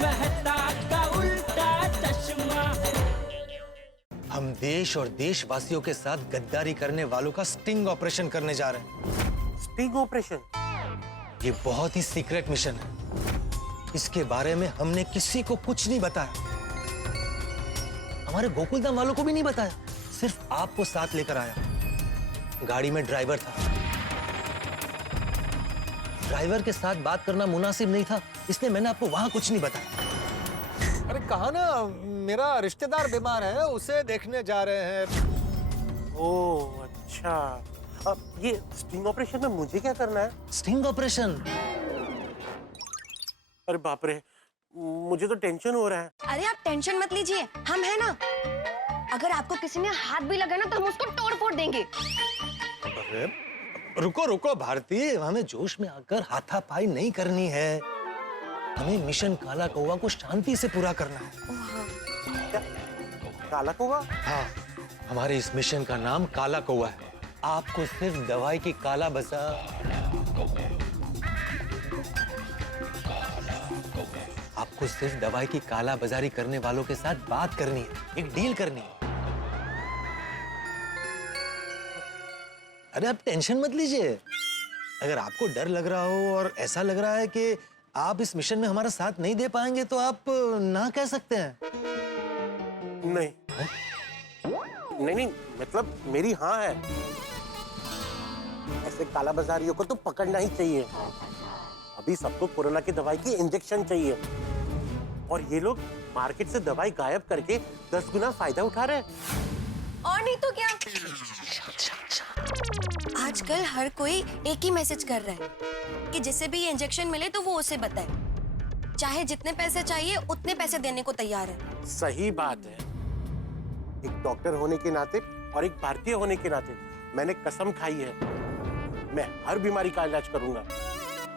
मेहता का उल्टा चश्मा। हम देश और देशवासियों के साथ गद्दारी करने वालों का स्टिंग ऑपरेशन करने जा रहे हैं। Sting operation? ये बहुत ही सीक्रेट मिशन है। इसके बारे में हमने किसी को कुछ नहीं बताया, हमारे गोकुलधाम वालों को भी नहीं बताया, सिर्फ आपको साथ लेकर आया। गाड़ी में ड्राइवर था, ड्राइवर के साथ बात करना मुनासिब नहीं था, इसलिए मैंने आपको वहां कुछ नहीं बताया। अरे कहा ना, मेरा रिश्तेदार बीमार है, उसे देखने जा रहे हैं। ओह अच्छा, अब ये स्टिंग ऑपरेशन में मुझे क्या करना है? Sting operation? अरे बाप रे, मुझे तो टेंशन हो रहा है। अरे आप टेंशन मत लीजिए, हम हैं ना। अगर आपको किसी ने हाथ भी लगाया ना तो हम उसको तोड़ फोड़ देंगे। अरे रुको रुको भारती, हमें जोश में आकर हाथापाई नहीं करनी है। हमें मिशन काला कौवा को शांति से पूरा करना है। क्या काला कौवा? हाँ, हमारे इस मिशन का नाम काला कौवा है। आपको सिर्फ दवाई की काला बाजार, आपको सिर्फ दवाई की काला बाजारी करने वालों के साथ बात करनी है, एक डील करनी है। अरे आप टेंशन मत लीजिए। अगर आपको डर लग रहा हो और ऐसा लग रहा है कि आप इस मिशन में हमारा साथ नहीं दे पाएंगे तो आप ना कह सकते हैं। नहीं नहीं नहीं, मतलब मेरी हाँ है। ऐसे काला बाजारियों को तो पकड़ना ही चाहिए। अभी सबको कोरोना की दवाई की इंजेक्शन चाहिए और ये लोग मार्केट से दवाई गायब करके 10 गुना फायदा उठा रहे हैं। और नहीं तो क्या, आजकल हर कोई एक ही मैसेज कर रहा है कि जिसे भी ये इंजेक्शन मिले तो वो उसे बताए, चाहे जितने पैसे चाहिए उतने पैसे देने को तैयार है। सही बात है। एक डॉक्टर होने के नाते और एक भारतीय होने के नाते मैंने कसम खाई है, मैं हर बीमारी का इलाज करूंगा।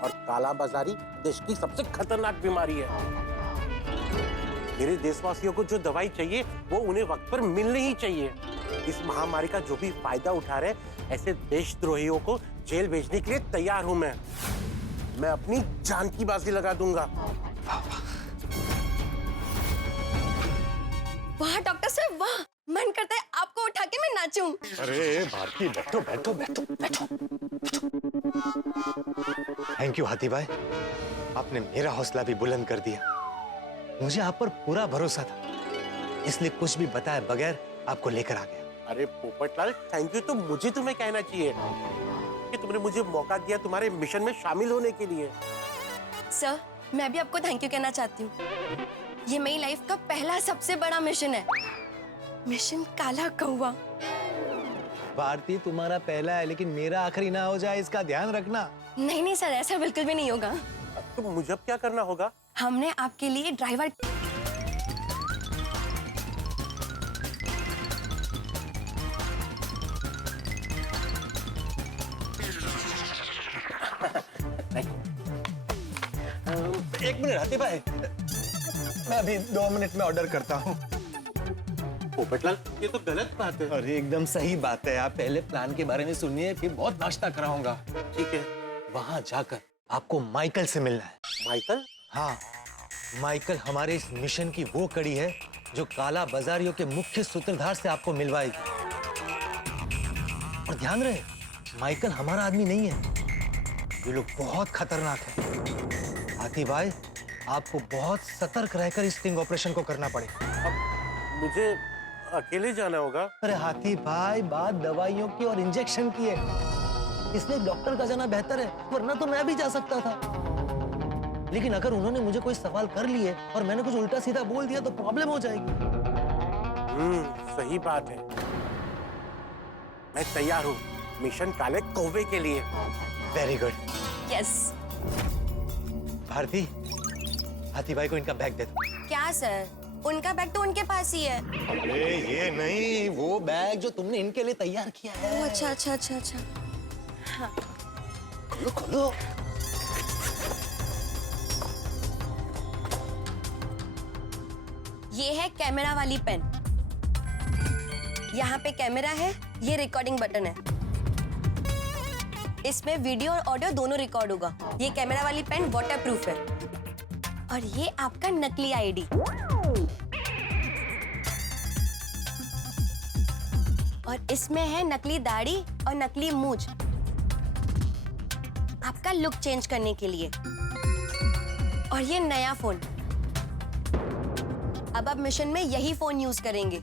और काला बाजारी देश की सबसे खतरनाक बीमारी है। मेरे देशवासियों को जो दवाई चाहिए वो उन्हें वक्त पर मिलनी ही चाहिए। इस महामारी का जो भी फायदा उठा रहे ऐसे देशद्रोहियों को जेल भेजने के लिए तैयार हूं मैं अपनी जान की बाजी लगा दूंगा। वाह डॉक्टर साहब वाह, मन करता है आपको उठा के मैं नाचूं। अरे भारती बैठो बैठो बैठो बैठो। थैंक यू हाथी भाई, आपने मेरा हौसला भी बुलंद कर दिया। मुझे आप पर पूरा भरोसा था, इसलिए कुछ भी बताए बगैर आपको लेकर आ गया। अरे पोपटलाल, थैंक यू तो मुझे तुम्हें कहना चाहिए कि तुमने मुझे मौका दिया तुम्हारे मिशन में शामिल होने के लिए। सर, मैं भी आपको थैंक यू कहना चाहती हूँ। ये मेरी लाइफ का पहला सबसे बड़ा मिशन है, मिशन काला कौवा। भारती तुम्हारा पहला है, लेकिन मेरा आखिरी ना हो जाए, इसका ध्यान रखना। नहीं नहीं सर, ऐसा बिल्कुल भी नहीं होगा। तो मुझे अब क्या करना होगा? हमने आपके लिए ड्राइवर एक मिनट हाथी भाई, मैं अभी 2 मिनट में ऑर्डर करता हूँ। पोपटलाल, ये तो गलत बात है। अरे एकदम सही बात है, आप पहले प्लान के बारे में सुनिए, फिर बहुत नाश्ता कराऊंगा। ठीक है। वहां जाकर आपको माइकल से मिलना है। माइकल? हाँ, माइकल हमारे इस मिशन की वो कड़ी है जो काला बाजारियों के मुख्य सूत्रधार से आपको मिलवाएगी। और ध्यान रहे, माइकल हमारा आदमी नहीं है, ये लोग बहुत खतरनाक है। हाथी भाई, आपको बहुत सतर्क रहकर इस स्टिंग ऑपरेशन को करना पड़ेगा। अब मुझे अकेले जाना होगा? अरे हाथी भाई, बात दवाइयों की और इंजेक्शन की है, इसलिए डॉक्टर का जाना बेहतर है, वरना तो मैं भी जा सकता था। लेकिन अगर उन्होंने मुझे कोई सवाल कर लिए और मैंने कुछ उल्टा सीधा बोल दिया तो प्रॉब्लम हो जाएगी। सही बात है। मैं तैयार हूँ मिशन काले कौवे के लिए। Very good. यस। भारती, हाथी भाई को इनका बैग दे दो। क्या सर, उनका बैग तो उनके पास ही है। अरे ये नहीं, वो बैग जो तुमने इनके लिए तैयार किया है। ओह अच्छा अच्छा अच्छा अच्छा। हाँ। खोलो खोलो। ये है कैमरा वाली पेन, यहाँ पे कैमरा है, ये रिकॉर्डिंग बटन है, इसमें वीडियो और ऑडियो दोनों रिकॉर्ड होगा। ये कैमरा वाली पेन वाटरप्रूफ है और ये आपका नकली आईडी। और इसमें है नकली दाढ़ी और नकली मूंछ, आपका लुक चेंज करने के लिए। और ये नया फोन, अब आप मिशन में यही फोन यूज करेंगे।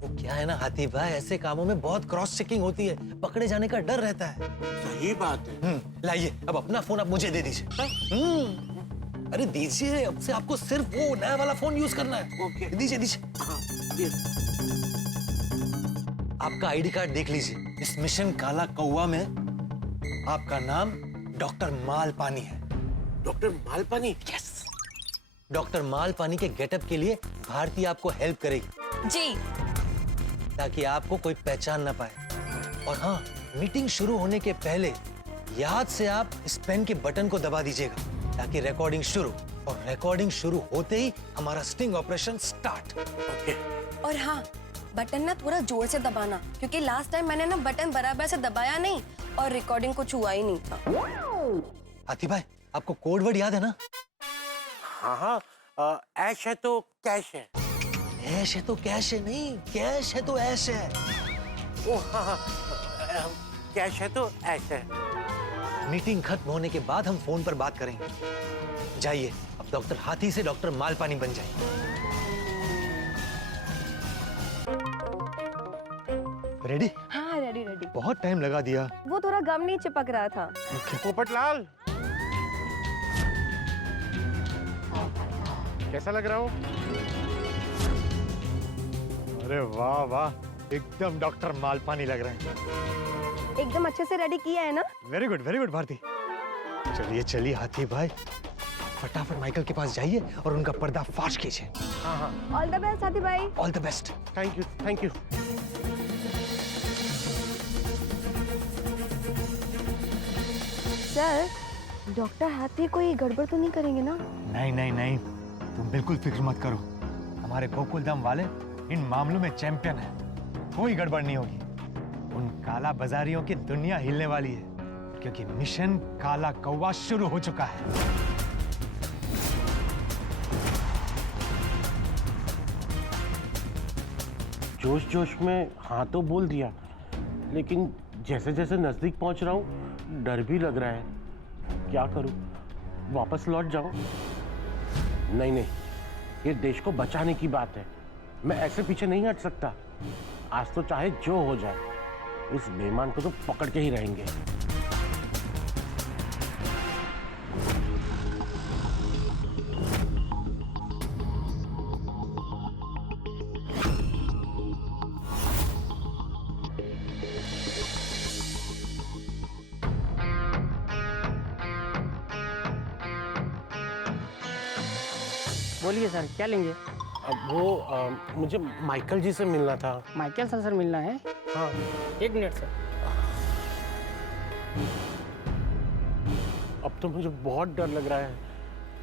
वो क्या है ना हाथी भाई, ऐसे कामों में बहुत क्रॉस चेकिंग होती है, पकड़े जाने का डर रहता है। सही बात है। लाइए अब अपना फोन आप मुझे दे दीजिए। अरे दीजिए, अब से आपको सिर्फ वो नया वाला फोन यूज करना है। ओके। दीजिए दीजिए। हाँ, ये आपका आईडी कार्ड देख लीजिए। इस मिशन काला कौवा में आपका नाम डॉक्टर मालपानी है। Doctor Malpani. Yes. Doctor Malpani के गेटअप के लिए भारती आपको हेल्प करेगी जी। ताकि आपको कोई पहचान ना पाए। और हाँ, मीटिंग शुरू होने के पहले याद से आप इस पेन के बटन को दबा दीजिएगा ताकि रिकॉर्डिंग शुरू, और रिकॉर्डिंग शुरू होते ही हमारा स्टिंग ऑपरेशन स्टार्ट। ओके। और हाँ, बटन ना थोड़ा जोर से दबाना, क्योंकि लास्ट टाइम मैंने ना बटन बराबर से दबाया नहीं और रिकॉर्डिंग को छुआ ही नहीं था। हाथी भाई, आपको कोड वर्ड याद है ना? हाँ हाँ, ऐश है तो कैश है। ऐश है तो कैश है नहीं, कैश है तो ऐश है। ओ हाँ हाँ, कैश है तो ऐश है। मीटिंग खत्म होने के बाद हम फोन पर बात करेंगे। जाइए, अब डॉक्टर हाथी से डॉक्टर मालपानी बन जाइए। रेडी? हाँ रेडी रेडी। बहुत टाइम लगा दिया। वो थोड़ा गम नहीं चिपक रहा था। पोपटलाल, कैसा लग रहा हूँ? अरे वाह वाह, एकदम डॉक्टर मालपानी लग रहे हैं। एकदम अच्छे से रेडी किया है ना? Very good Bharti. चलिए चलिए हाथी भाई, फटाफट माइकल के पास जाइए और उनका पर्दा फाश कीजिए। हाँ हाँ, ऑल द बेस्ट हाथी भाई। All the best. Thank you thank you. Sir, doctor हाथी कोई गड़बड़ तो नहीं करेंगे ना? नहीं नहीं नहीं, तुम बिल्कुल फिक्र मत करो। हमारे गोकुलधाम वाले इन मामलों में चैंपियन है, कोई गड़बड़ नहीं होगी। उन काला बाजारियों की दुनिया हिलने वाली है, क्योंकि मिशन काला कौवा शुरू हो चुका है। जोश जोश में हाँ तो बोल दिया, लेकिन जैसे जैसे नजदीक पहुंच रहा हूँ डर भी लग रहा है। क्या करूँ, वापस लौट जाऊं? नहीं नहीं, ये देश को बचाने की बात है, मैं ऐसे पीछे नहीं हट सकता। आज तो चाहे जो हो जाए, उस बेईमान को तो पकड़ के ही रहेंगे। बोलिए सर, क्या लेंगे? अब वो मुझे माइकल जी से मिलना था। माइकल सर मिलना है? हाँ। 1 मिनट सर। अब तो मुझे बहुत डर लग रहा है,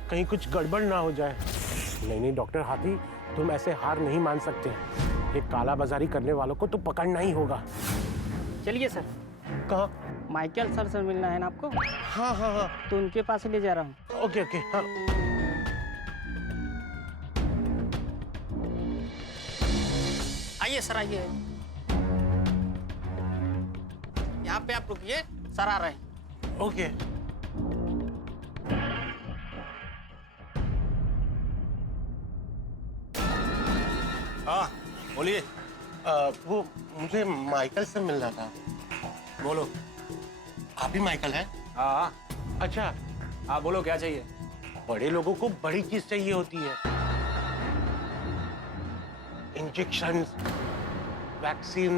कहीं कुछ गड़बड़ ना हो जाए। नहीं नहीं डॉक्टर हाथी, तुम ऐसे हार नहीं मान सकते। ये काला बाजारी करने वालों को तो पकड़ना ही होगा। चलिए सर। कहाँ? माइकल सर से मिलना है ना आपको? हाँ हाँ हाँ। तो उनके पास ही ले जा रहा हूँ। Okay okay. हाँ। आइए सर, आइए। यहाँ पे आप रुकिए, सर आ रहे हैं। ओके। हाँ बोलिए। वो मुझे माइकल से मिलना था। बोलो। आप ही माइकल हैं? हाँ अच्छा, हाँ बोलो, क्या चाहिए? बड़े लोगों को बड़ी चीज चाहिए होती है। इंजेक्शन, वैक्सीन,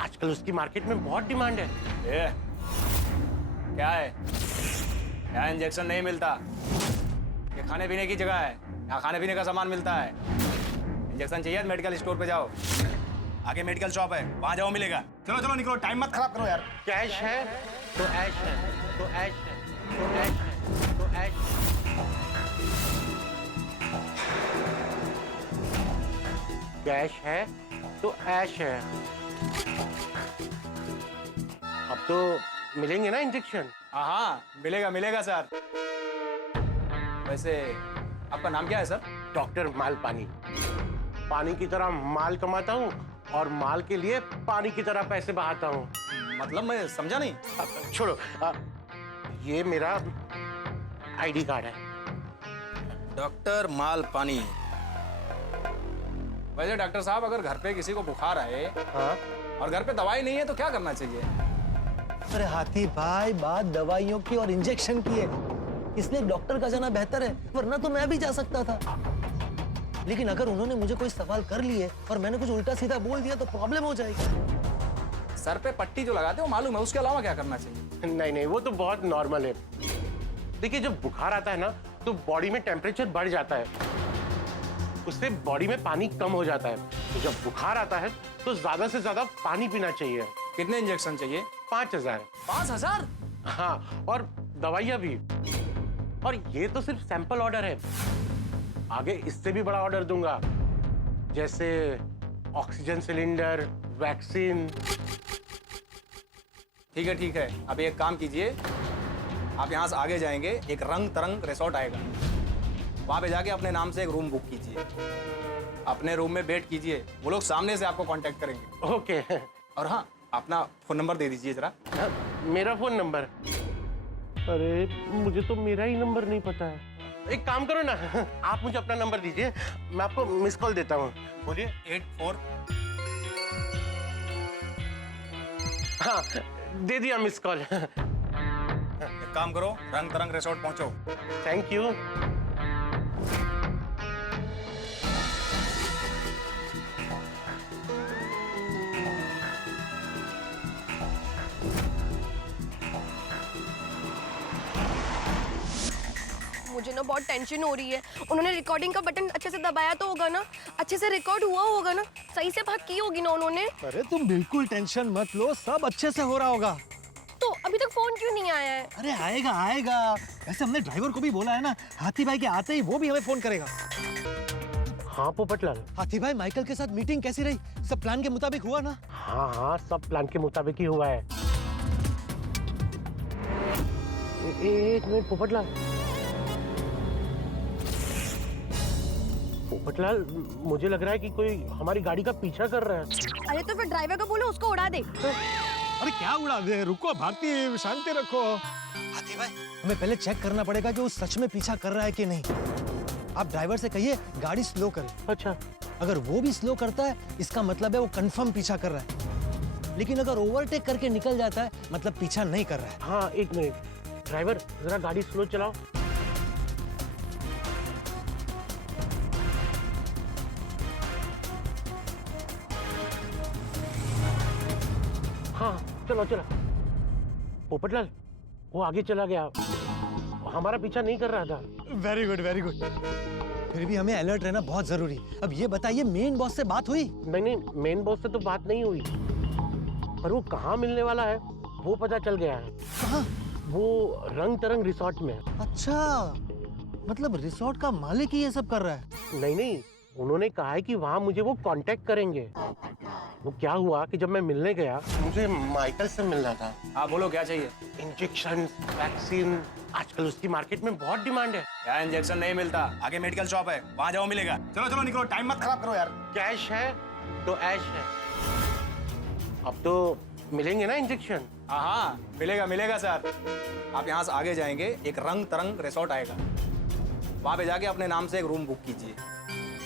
आजकल उसकी मार्केट में बहुत डिमांड है। ये क्या है? यहाँ इंजेक्शन नहीं मिलता, ये खाने पीने की जगह है, यहाँ खाने पीने का सामान मिलता है। इंजेक्शन चाहिए तो मेडिकल स्टोर पे जाओ, आगे मेडिकल शॉप है, वहाँ जाओ मिलेगा। चलो चलो निकलो, टाइम मत खराब करो यार। कैश है तो ऐश है, तो ऐश है, तो ऐश है, तो ऐश है। कैश है तो ऐश है। अब तो मिलेंगे ना इंजेक्शन? हाँ हाँ मिलेगा मिलेगा सर। वैसे आपका नाम क्या है सर? डॉक्टर मालपानी। पानी की तरह माल कमाता हूँ और माल के लिए पानी की तरह पैसे बहाता हूँ। मतलब मैं समझा नहीं। छोड़ो, ये मेरा आईडी कार्ड है। डॉक्टर मालपानी। वैसे डॉक्टर साहब, अगर घर पे किसी को बुखार आए हाँ, और घर पे दवाई नहीं है तो क्या करना चाहिए? अरे हाथी भाई, बात दवाइयों की और इंजेक्शन की है, इसलिए डॉक्टर का जाना बेहतर है, वरना तो मैं भी जा सकता था। लेकिन अगर उन्होंने मुझे कोई सवाल कर लिए और मैंने कुछ उल्टा सीधा बोल दिया तो प्रॉब्लम हो जाएगी। सर पे पट्टी जो लगाते हो मालूम है, उसके अलावा क्या करना चाहिए? नहीं नहीं, वो तो बहुत नॉर्मल है। देखिए, जब बुखार आता है ना तो बॉडी में टेम्परेचर बढ़ जाता है, उससे बॉडी में पानी कम हो जाता है। तो जब बुखार आता है तो ज्यादा से ज्यादा पानी पीना चाहिए। कितने इंजेक्शन चाहिए? 5000। 5000? हाँ, और दवाइयाँ भी। और ये तो सिर्फ सैंपल ऑर्डर है, आगे इससे भी बड़ा ऑर्डर दूंगा, जैसे ऑक्सीजन सिलेंडर, वैक्सीन। ठीक है। अब एक काम कीजिए, आप यहाँ से आगे जाएंगे, एक रंग तरंग रिसोर्ट आएगा, वहाँ पे जाके अपने नाम से एक रूम बुक कीजिए, अपने रूम में वेट कीजिए, वो लोग सामने से आपको कांटेक्ट करेंगे। ओके। और हाँ, अपना फोन नंबर दे दीजिए जरा। मेरा फोन नंबर? अरे, मुझे तो मेरा ही नंबर नहीं पता है। एक काम करो ना, आप मुझे अपना नंबर दीजिए, मैं आपको मिस कॉल देता हूँ। बोलिए। 84। हाँ, दे दिया मिस कॉल। एक काम करो, रंग तरंग रिसोर्ट पहुंचो। Thank you. मुझे ना बहुत टेंशन हो रही है। उन्होंने रिकॉर्डिंग का बटन अच्छे से दबाया तो होगा ना, अच्छे से रिकॉर्ड हुआ होगा ना, सही से बात की होगी ना उन्होंने। अरे तुम बिल्कुल टेंशन मत लो, सब अच्छे से हो रहा होगा। तो अभी तक फोन क्यों नहीं आया है? अरे आएगा। वैसे हमने ड्राइवर को भी बोला है ना, हाथी भाई के आते ही वो भी हमें फोन करेगा। हाँ पोपटलाल। हाथी भाई, माइकल के साथ मीटिंग कैसी रही? सब प्लान के मुताबिक हुआ ना? हाँ, सब प्लान के मुताबिक ही हुआ है। एक मिनट पोपटलाल। पोपटलाल, मुझे लग रहा है कि कोई हमारी गाड़ी का पीछा कर रहा है। अरे तो फिर ड्राइवर को बोलो उसको उड़ा दे। अरे क्या उड़ा दे, रुको भारती, शांति रखो। हाथी भाई, हमें पहले चेक करना पड़ेगा कि वो सच में पीछा कर रहा है कि नहीं। आप ड्राइवर से कहिए गाड़ी स्लो करे। अच्छा। अगर वो भी स्लो करता है, इसका मतलब है वो कंफर्म पीछा कर रहा है। लेकिन अगर ओवरटेक करके निकल जाता है, मतलब पीछा नहीं कर रहा है। हाँ, एक मिनट ड्राइवर, जरा गाड़ी स्लो चलाओ। हाँ, चलो। पोपटलाल, वो आगे चला गया, हमारा पीछा नहीं कर रहा था। Very good. फिर भी हमें अलर्ट रहना बहुत जरूरी। अब ये बताइए, मेन बॉस से बात हुई? नहीं, मेन बॉस से तो बात नहीं हुई, पर वो कहाँ मिलने वाला है वो पता चल गया है। कहाँ? वो रंग तरंग रिसोर्ट में। अच्छा, मतलब रिसोर्ट का मालिक ही ये सब कर रहा है? नहीं, उन्होंने कहा है कि वहाँ मुझे वो कांटेक्ट करेंगे। वो क्या हुआ कि जब मैं मिलने गया, मुझे माइकल से मिलना था। हाँ बोलो, क्या चाहिए? इंजेक्शन, वैक्सीन, आजकल उसकी मार्केट में बहुत डिमांड है। क्या इंजेक्शन नहीं मिलता? आगे मेडिकल शॉप है, वहाँ जाओ, मिलेगा। चलो निकलो, टाइम मत खराब करो यार। कैश है तो ऐश है। अब तो मिलेंगे ना इंजेक्शन? हाँ, मिलेगा सर। आप यहाँ से आगे जाएंगे, एक रंग तरंग रिसोर्ट आएगा, वहाँ पे जाके अपने नाम से एक रूम बुक कीजिए,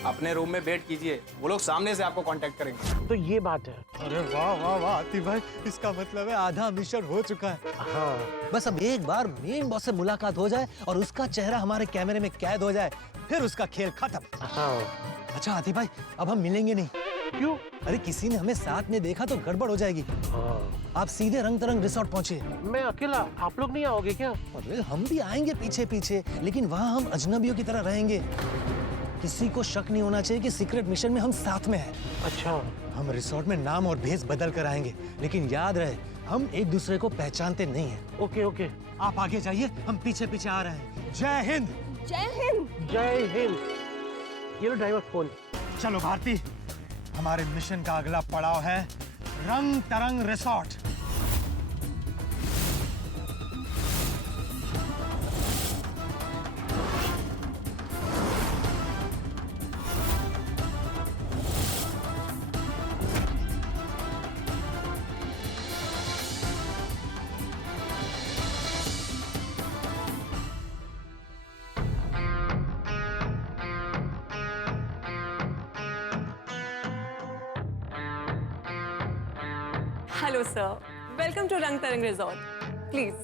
अपने रूम में वेट कीजिए, वो लोग सामने से आपको कांटेक्ट करेंगे। तो ये बात है। अरे वाह हाथी भाई, इसका मतलब है आधा मिशन हो चुका है। हाँ, बस अब एक बार मेन बॉस से मुलाकात हो जाए और उसका चेहरा हमारे कैमरे में कैद हो जाए, फिर उसका खेल खत्म। हाँ। अच्छा हाथी भाई, अब हम मिलेंगे नहीं। क्यों? अरे किसी ने हमें साथ में देखा तो गड़बड़ हो जाएगी। हाँ। आप सीधे रंग तरंग रिसोर्ट पहुंचे। मैं अकेला, आप लोग नहीं आओगे क्या? अरे हम भी आएंगे पीछे, लेकिन वहाँ हम अजनबियों की तरह रहेंगे। किसी को शक नहीं होना चाहिए कि सीक्रेट मिशन में हम साथ में हैं। अच्छा। हम रिसोर्ट में नाम और भेस बदल कर आएंगे, लेकिन याद रहे हम एक दूसरे को पहचानते नहीं हैं। ओके। आप आगे जाइए, हम पीछे आ रहे हैं। जय हिंद। जय हिंद। जय हिंद। ये लो ड्राइवर फोन। चलो भारती, हमारे मिशन का अगला पड़ाव है रंग तरंग resort. Hello, sir. Welcome to Rang Tarang Resort. Please.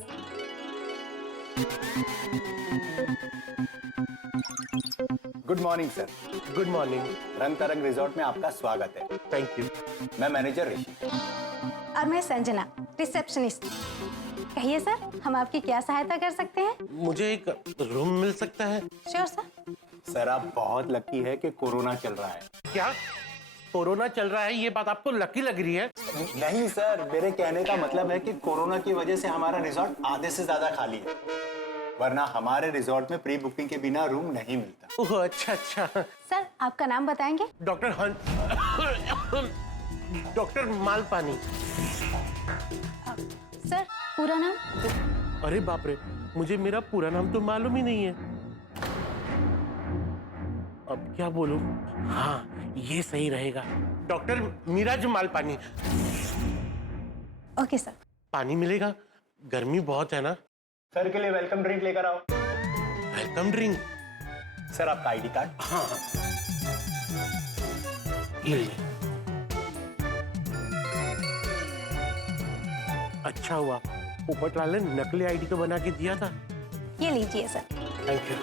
Good morning sir. Good morning. रंग तरंग रिजॉर्ट में आपका स्वागत है। Thank you. मैं मैनेजर ऋषि। और मैं संजना, रिसेप्शनिस्ट। कहिए सर, हम आपकी क्या सहायता कर सकते हैं? मुझे एक रूम मिल सकता है? Sure sir. सर आप बहुत लकी है कि कोरोना चल रहा है। क्या कोरोना चल रहा है? ये बात आपको लकी लग रही है? नहीं सर, मेरे कहने का मतलब है कि कोरोना की वजह से हमारा रिजॉर्ट आधे से ज्यादा खाली है, वरना हमारे रिजॉर्ट में प्री बुकिंग के बिना रूम नहीं मिलता। ओह अच्छा अच्छा। सर आपका नाम बताएंगे? Doctor doctor Malpani. सर पूरा नाम? अरे बाप रे, मुझे मेरा पूरा नाम तो मालूम ही नहीं है। अब क्या बोलूं? हाँ ये सही रहेगा, doctor Miraj Malpani. Okay sir. पानी मिलेगा? गर्मी बहुत है ना। सर के लिए वेलकम ड्रिंक लेकर आओ। Welcome drink? सर आपका आईडी कार्ड। हाँ ये लीजिए। अच्छा हुआ पोपट लाल ने नकली आईडी तो बना के दिया था। ये लीजिए sir. Thank you.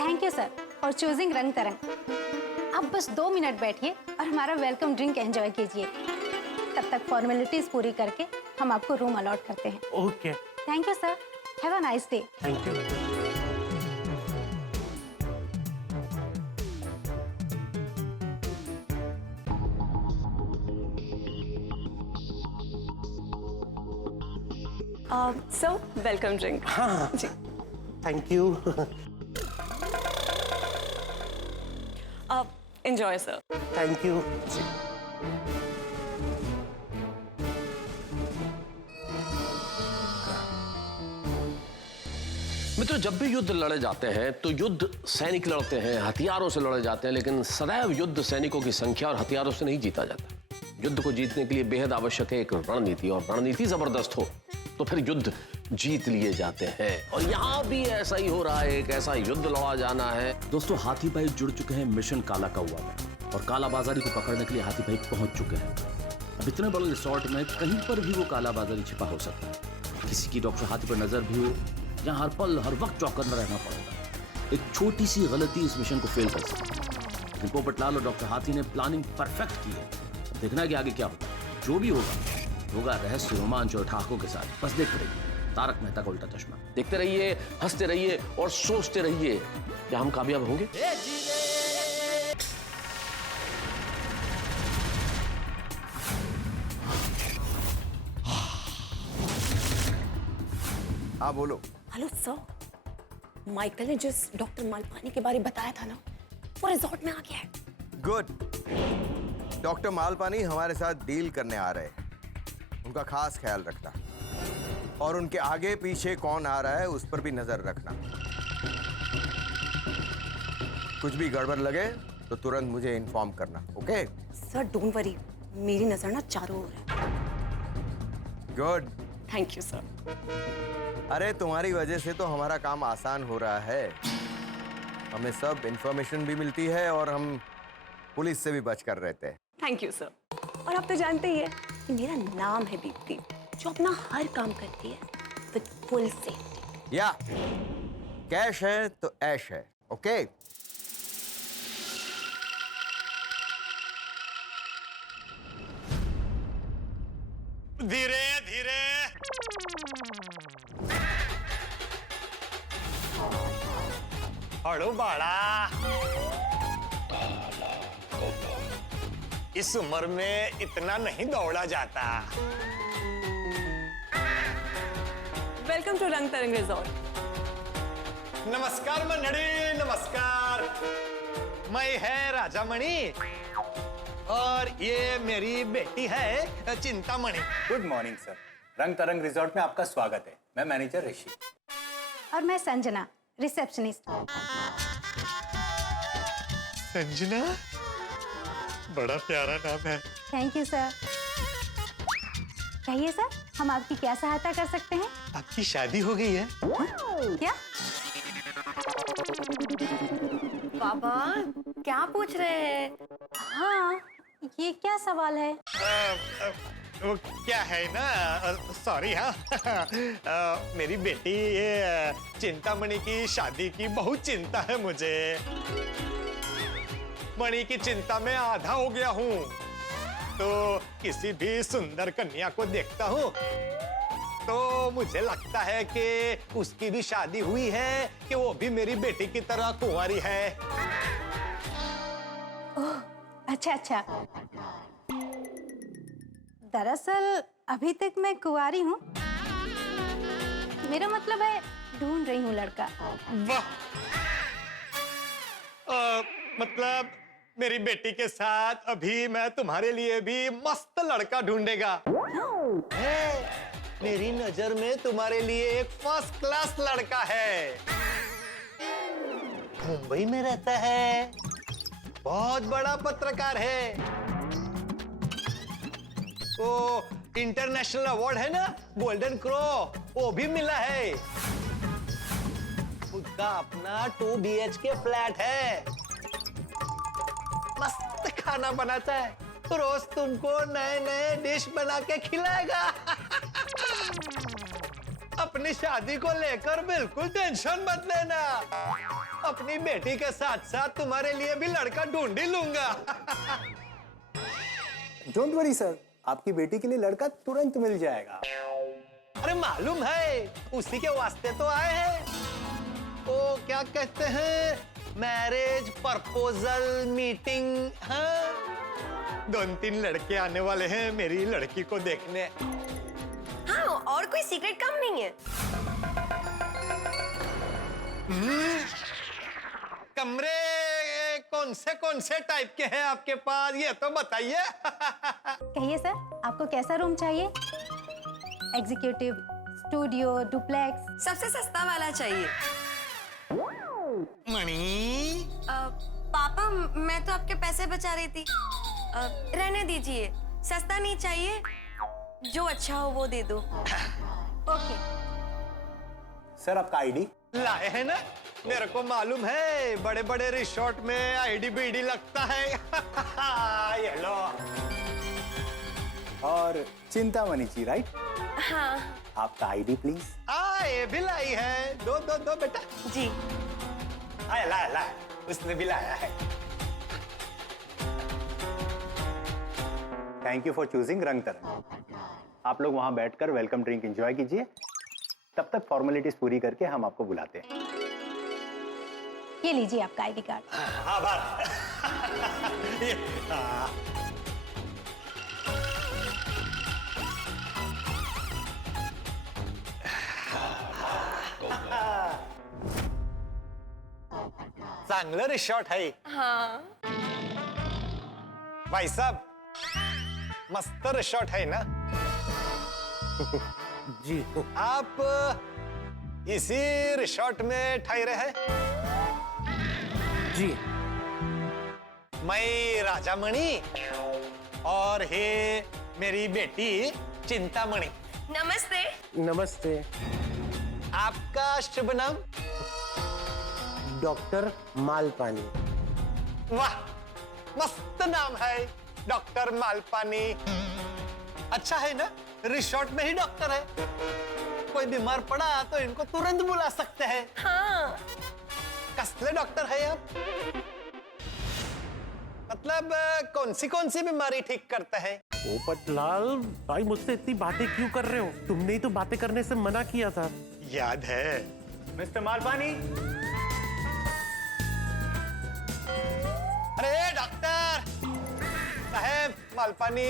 Thank you sir for choosing रंग तरंग। आप बस 2 मिनट बैठिए और हमारा वेलकम ड्रिंक एंजॉय कीजिए। तब तक फॉर्मेलिटीज पूरी करके हम आपको रूम अलॉट करते हैं। Okay. Thank you sir. Have a nice day. Thank you. So, welcome drink. हाँ जी. Thank you. Enjoy, sir. Thank you. मित्रों, जब भी युद्ध लड़े जाते हैं तो युद्ध सैनिक लड़ते हैं, हथियारों से लड़े जाते हैं, लेकिन सदैव युद्ध सैनिकों की संख्या और हथियारों से नहीं जीता जाता। युद्ध को जीतने के लिए बेहद आवश्यक है एक रणनीति, और रणनीति जबरदस्त हो तो फिर युद्ध जीत लिए जाते हैं। और यहाँ भी ऐसा ही हो रहा है, एक ऐसा युद्ध लड़ा जाना है। दोस्तों, हाथी भाई जुड़ चुके हैं मिशन काला कौवा में, और काला बाजारी को पकड़ने के लिए हाथी भाई पहुंच चुके हैं। अब इतने बड़े रिसोर्ट में कहीं पर भी वो काला बाजारी छिपा हो सकता है। किसी की डॉक्टर हाथी पर नजर भी हो, या हर पल हर वक्त चौकन्ना रहना पड़ेगा। एक छोटी सी गलती इस मिशन को फेल कर सकती है। लेकिन पोपटलाल और डॉक्टर हाथी ने प्लानिंग परफेक्ट की है। देखना है कि आगे क्या होता है। जो भी होगा रहस्य, रोमांच और ठहाकों के साथ। बस देखते रहिए तारक मेहता का उल्टा चश्मा। देखते रहिए, हंसते रहिए और सोचते रहिए, क्या हम कामयाब होंगे? हाँ बोलो। हेलो सर, माइकल ने जिस डॉक्टर मालपानी के बारे में बताया था ना, वो रिजॉर्ट में आ गया है। गुड। डॉक्टर मालपानी हमारे साथ डील करने आ रहे हैं। उनका खास ख्याल रखना, और उनके आगे पीछे कौन आ रहा है उस पर भी नजर रखना। कुछ भी गड़बड़ लगे तो तुरंत मुझे इन्फॉर्म करना। ओके सर, डोंट वरी, मेरी नजर ना चारों ओर है। गुड। Thank you sir. अरे तुम्हारी वजह से तो हमारा काम आसान हो रहा है। हमें सब इंफॉर्मेशन भी मिलती है और हम पुलिस से भी बचकर रहते हैं। Thank you sir. और आप तो जानते ही है कि मेरा नाम है दीप्ति, जो अपना हर काम करती है विद फुल सेफ्टी। या कैश है तो ऐश है। ओके धीरे धीरे। हड़ो बाड़ा, इस उम्र में इतना नहीं दौड़ा जाता। वेलकम टू रंग तरंग रिजॉर्ट। नमस्कार मंडळी, नमस्कार। मैं है राजा मणि, और ये मेरी बेटी है चिंतामणि। Good morning sir. रंग तरंग रिजॉर्ट में आपका स्वागत है। मैं मैनेजर ऋषि। और मैं संजना, रिसेप्शनिस्ट। संजना, बड़ा प्यारा नाम है। Thank you sir. कहिए सर, हम आपकी क्या सहायता कर सकते हैं? आपकी शादी हो गई है? क्या? बाबा क्या पूछ रहे हैं? हाँ, ये क्या सवाल है? वो क्या है ना, सॉरी हाँ मेरी बेटी चिंतामणि की शादी की बहुत चिंता है मुझे। मणि की चिंता में आधा हो गया हूँ, तो किसी भी सुंदर कन्या को देखता हूँ तो मुझे लगता है कि उसकी भी शादी हुई है, कि वो भी मेरी बेटी की तरह कुंवारी है। ओह, अच्छा अच्छा। दरअसल अभी तक मैं कुंवारी हूँ। मेरा मतलब है ढूंढ रही हूँ लड़का। वाह, मतलब मेरी बेटी के साथ अभी मैं तुम्हारे लिए भी मस्त लड़का ढूंढेगा। मेरी नजर में तुम्हारे लिए एक फर्स्ट क्लास लड़का है। मुंबई में रहता है, बहुत बड़ा पत्रकार है, वो इंटरनेशनल अवार्ड है ना, गोल्डन क्रो, वो भी मिला है। खुद का अपना 2 BHK फ्लैट है, मस्त खाना बनाता है, रोज तुमको नए नए डिश बना के खिलाएगा। अपनी शादी को लेकर बिल्कुल टेंशन मत लेना, अपनी बेटी के साथ साथ तुम्हारे लिए भी लड़का ढूंढ ही लूंगा। डोंट वरी सर, आपकी बेटी के लिए लड़का तुरंत मिल जाएगा। अरे मालूम है, उसी के वास्ते तो आए हैं। वो क्या कहते हैं, मैरिज प्रपोजल मीटिंग। हाँ, 2-3 लड़के आने वाले हैं मेरी लड़की को देखने। हाँ, और कोई सीक्रेट काम नहीं है। कमरे कौन से टाइप के हैं आपके पास, ये तो बताइए। कहिए सर, आपको कैसा रूम चाहिए? Executive, studio, duplex? सबसे सस्ता वाला चाहिए। मणि, पापा मैं तो आपके पैसे बचा रही थी, रहने दीजिए। सस्ता नहीं चाहिए, जो अच्छा हो वो दे दो। ओके। सर आपका आईडी? लाए हैं ना, मेरे को मालूम है, बड़े बड़े रिसोर्ट में आईडी बीडी लगता है। ये लो। और चिंतामणि जी राइट? हाँ। आपका आईडी प्लीज? ये भी लाई है, दो बेटा जी। ला, उसने भी लाया है। थैंक यू फॉर चूजिंग रंग तरंग। आप लोग वहां बैठकर वेलकम ड्रिंक एंजॉय कीजिए, तब तक फॉर्मेलिटीज पूरी करके हम आपको बुलाते हैं। ये लीजिए आपका आईडी कार्ड। आभार। चांगलं रिसॉर्ट है। हाँ। भाई साहब, मस्त रिसॉर्ट है ना? जी। आप इसी रिसॉर्ट में ठहरे हैं? जी। मैं राजामणि और हे मेरी बेटी चिंतामणि। नमस्ते। नमस्ते। आपका शुभ नाम? डॉक्टर मालपानी। वाह, मस्त नाम है, डॉक्टर मालपानी। अच्छा है ना, रिसॉर्ट में ही डॉक्टर है, कोई बीमार पड़ा तो इनको तुरंत बुला सकते हैं। हाँ। कसले डॉक्टर है आप? मतलब कौन सी बीमारी ठीक करता है? पोपटलाल भाई, मुझसे इतनी बातें क्यों कर रहे हो? तुमने ही तो बातें करने से मना किया था। याद है। मिस्टर मालपानी। अरे डॉक्टर साहेब, मालपानी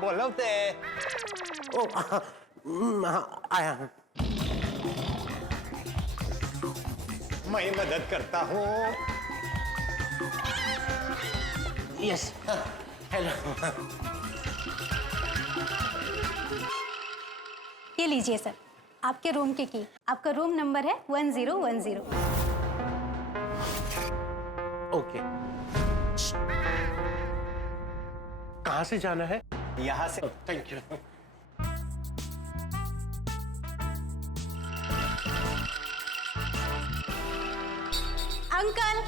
बोलो थे। ओ, आया हूं। मैं मदद करता हूँ। Yes, hello. ये लीजिए सर, आपके रूम की की। आपका रूम नंबर है 1010। ओके। कहाँ से जाना है? यहाँ से। Thank you. अंकल,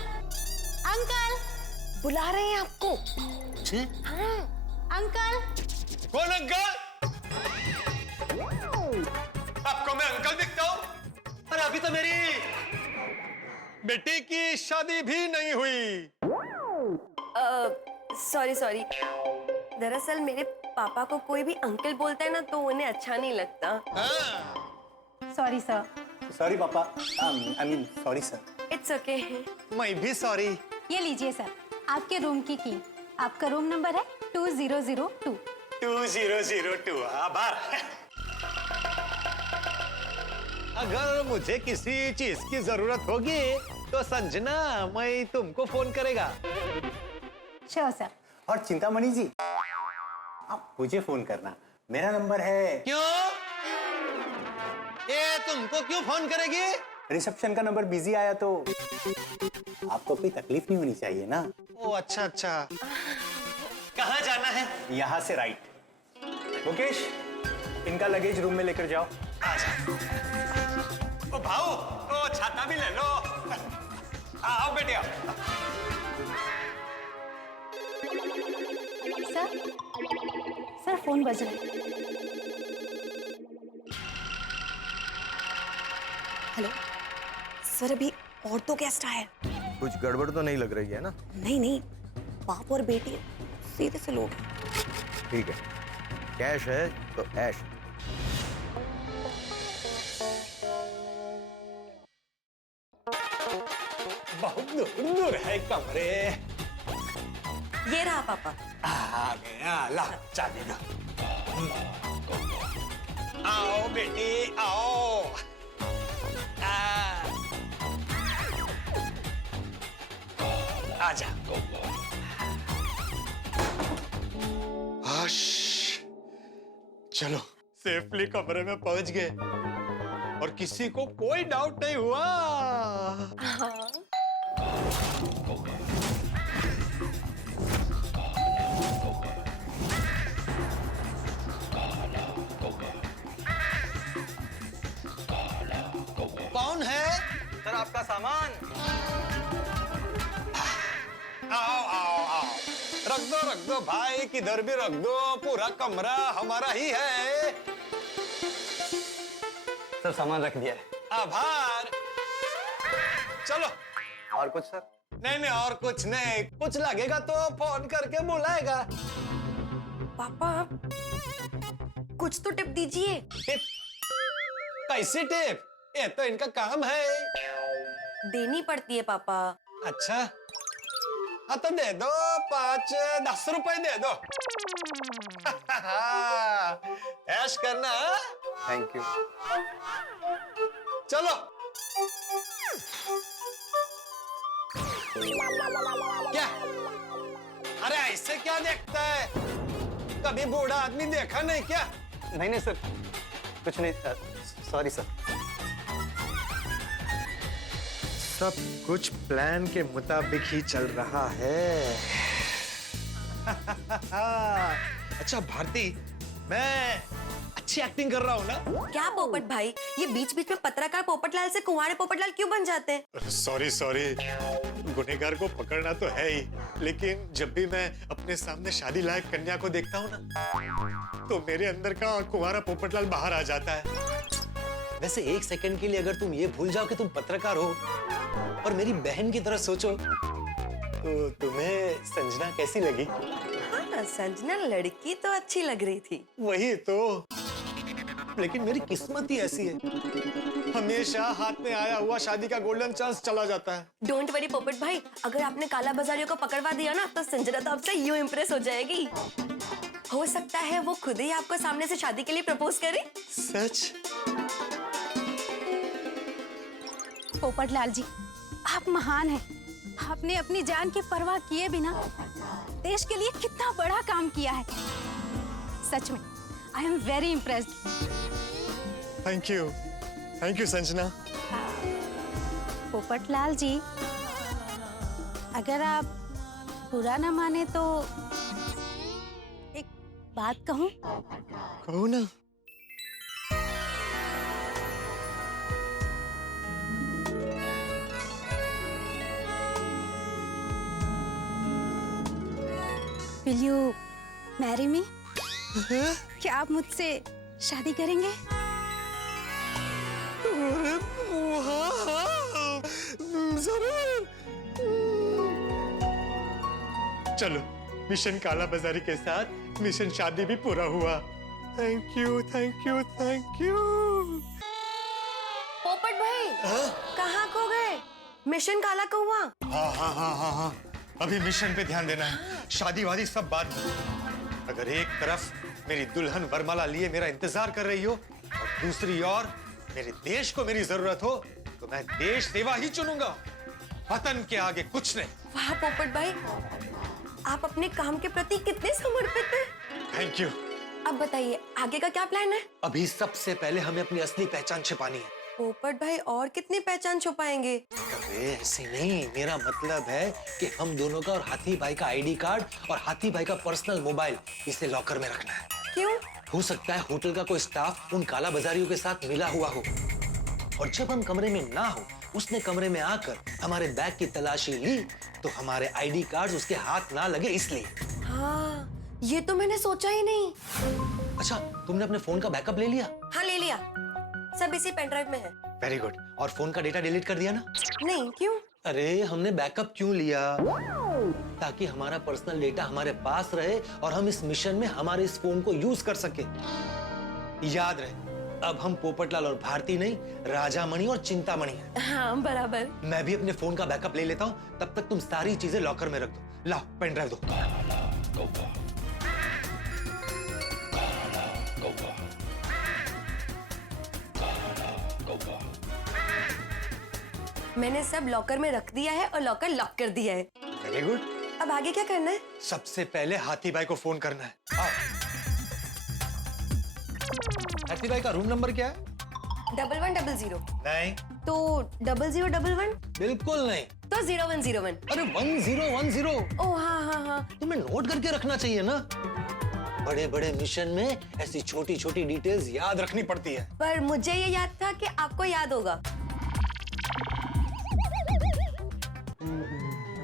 अंकल, बुला रहे हैं आपको। हाँ। अंकल। कौन अंकल? आपको मैं अंकल दिखता हूँ? अरे अभी तो मेरी बेटी की शादी भी नहीं हुई। सॉरी सॉरी, दरअसल मेरे पापा को कोई भी अंकल बोलता है ना तो उन्हें अच्छा नहीं लगता। Sorry sir. सॉरी पापा, I mean sorry sir. It's okay. मैं भी सॉरी। ये लीजिए सर, आपके रूम की की। आपका रूम नंबर है 2002। 2002। आभार। अगर मुझे किसी चीज की जरूरत होगी तो संजना मैं तुमको फोन करेगा। Sure sir. और चिंतामणि जी, आप मुझे फोन करना, मेरा नंबर है। क्यों? ये तुमको क्यों फोन करेगी? रिसेप्शन का नंबर बिजी आया तो आपको कोई तकलीफ नहीं होनी चाहिए ना। ओ अच्छा अच्छा। कहाँ जाना है? यहाँ से राइट। मुकेश, इनका लगेज रूम में लेकर जाओ। ओ भाऊ, ओ छाता भी ले लो। आओ बेटे आओ। सर फोन बज रहा है। हेलो सर, अभी और तो गेस्ट आए। कुछ गड़बड़ तो नहीं लग रही है ना? नहीं नहीं, बाप और बेटी सीधे से लोग हैं। ठीक है, कैश है तो ऐश। बहुत दूर है कमरे। ये रहा पापा। आ गया, ला चाबी दो। आओ बेटी आओ। आजा। चलो, सेफली कमरे में पहुंच गए और किसी को कोई डाउट नहीं हुआ। कौन है? सर आपका सामान। आओ आओ आओ, रख दो भाई, किधर भी रख दो, पूरा कमरा हमारा ही है। सर सामान रख दिया है। आभार। चलो। और कुछ सर? नहीं नहीं, और कुछ नहीं। कुछ लगेगा तो फोन करके बुलाएगा। पापा कुछ तो टिप दीजिए। टिप? कैसी टिप? ये तो इनका काम है। देनी पड़ती है पापा। अच्छा, हाँ तो दे दो, 5-10 रुपए दे दो। ऐश करना। Thank you. चलो। क्या? अरे ऐसे क्या देखता है? कभी बूढ़ा आदमी देखा नहीं क्या? नहीं नहीं सर, कुछ नहीं। Sorry sir. सब कुछ प्लान के मुताबिक ही चल रहा है। अच्छा भारती, मैं अच्छी एक्टिंग कर रहा हूँ ना? क्या पोपट भाई, ये बीच बीच में पत्रकार पोपटलाल से कुंवारे पोपटलाल क्यों बन जाते हैं? सॉरी सॉरी, गुनहगार को पकड़ना तो है ही, लेकिन जब भी मैं अपने सामने शादी लायक कन्या को देखता हूँ ना, तो मेरे अंदर का कुंवारा पोपटलाल बाहर आ जाता है। वैसे एक सेकंड के लिए अगर तुम ये भूल जाओ कि तुम पत्रकार हो और मेरी बहन की तरह सोचो, तो तुम्हें संजना कैसी लगी? हाँ, संजना लड़की तो अच्छी लग रही थी। वही तो, लेकिन मेरी किस्मत ही ऐसी है, हमेशा हाथ में आया हुआ शादी का गोल्डन चांस चला जाता है। डोंट वरी पोपट भाई, अगर आपने काला बाजारियों को पकड़वा दिया ना, तो संजना तो आपसे यूं इम्प्रेस हो जाएगी। हो सकता है वो खुद ही आपको सामने से शादी के लिए प्रपोज करे। सच? पोपटलाल जी, आप महान हैं। आपने अपनी जान की परवाह किए बिना देश के लिए कितना बड़ा काम किया है। सच में I am very impressed. Thank you Sanjana. Popatlal ji, अगर आप बुरा ना माने तो एक बात कहूं? कहो ना। Will you marry me? क्या आप मुझसे शादी करेंगे? चलो, मिशन काला बाजारी के साथ मिशन शादी भी पूरा हुआ। Thank you, thank you, thank you. पोपट भाई कहाँ खो गए? मिशन काला कौवा। हाँ हाँ हाँ हाँ हाँ, अभी मिशन पे ध्यान देना है। शादी वादी सब बात में। अगर एक तरफ मेरी दुल्हन वरमाला लिए मेरा इंतजार कर रही हो और दूसरी ओर मेरे देश को मेरी जरूरत हो, तो मैं देश सेवा ही चुनूंगा, वतन के आगे कुछ नहीं। वाह पोपट भाई, आप अपने काम के प्रति कितने समर्पित हैं। Thank you. अब बताइए आगे का क्या प्लान है? अभी सबसे पहले हमें अपनी असली पहचान छिपानी है। पोपट भाई और कितनी पहचान छुपाएंगे? अबे ऐसे नहीं, मेरा मतलब है कि हम दोनों का और हाथी भाई का आईडी कार्ड और हाथी भाई का पर्सनल मोबाइल इसे लॉकर में रखना है। क्यों? हो सकता है होटल का कोई स्टाफ उन काला बाजारियों के साथ मिला हुआ हो, और जब हम कमरे में ना हो उसने कमरे में आकर हमारे बैग की तलाशी ली तो हमारे आईडी कार्ड उसके हाथ ना लगे इसलिए। हाँ, ये तो मैंने सोचा ही नहीं। अच्छा, तुमने अपने फोन का बैकअप ले लिया? हाँ ले लिया, सब इसी पेन ड्राइव में है। Very good. और फोन का डेटा डिलीट कर दिया ना? नहीं, क्यों? अरे हमने बैकअप क्यों लिया? ताकि हमारा पर्सनल डेटा हमारे पास रहे और हम इस मिशन में हमारे इस फोन को यूज कर सके। याद रहे, अब हम पोपटलाल और भारती नहीं, राजामणि और चिंतामणि हैं। हाँ बराबर। मैं भी अपने फोन का बैकअप ले लेता हूँ, तब तक तुम सारी चीजें लॉकर में रख दो। लाओ पेन ड्राइव दो। मैंने सब लॉकर में रख दिया है और लॉकर लॉक कर दिया है। Very good. अब आगे क्या करना है? सबसे पहले हाथी भाई को फोन करना है। आओ। हाथी भाई का रूम नंबर क्या है? 1100। नहीं। तो 0011? बिल्कुल नहीं। तो 0101। अरे 1010। ओ हाँ हाँ हाँ, तुम्हें नोट करके रखना चाहिए ना। बड़े बड़े मिशन में ऐसी छोटी छोटी डिटेल्स याद रखनी पड़ती है। पर मुझे ये याद था कि आपको याद होगा।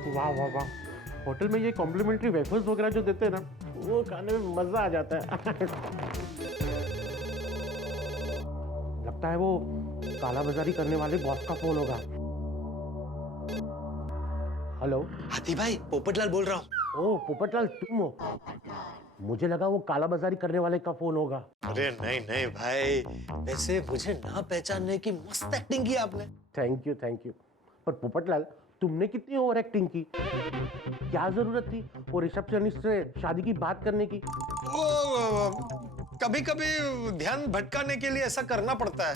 वाह वाह वाह, होटल में ये कॉम्प्लीमेंट्री वेफर्स वगैरह जो देते हैं ना, वो खाने में मजा आ जाता है। लगता है वो काला बाजारी करने वाले बॉस का फोन होगा। हेलो हाथी भाई, पोपटलाल बोल रहा हूँ। ओ पोपटलाल, तुम हो? मुझे लगा वो काला बाजारी करने वाले का फोन होगा। अरे नहीं नहीं भाई, वैसे मुझे ना पहचानने की मस्त एक्टिंग की आपने। Thank you thank you. पर पोपटलाल, तुमने कितनी ओवर एक्टिंग की? क्या जरूरत थी वो रिसेप्शनिस्ट से शादी की बात करने की? कभी कभी ध्यान भटकाने के लिए ऐसा करना पड़ता है।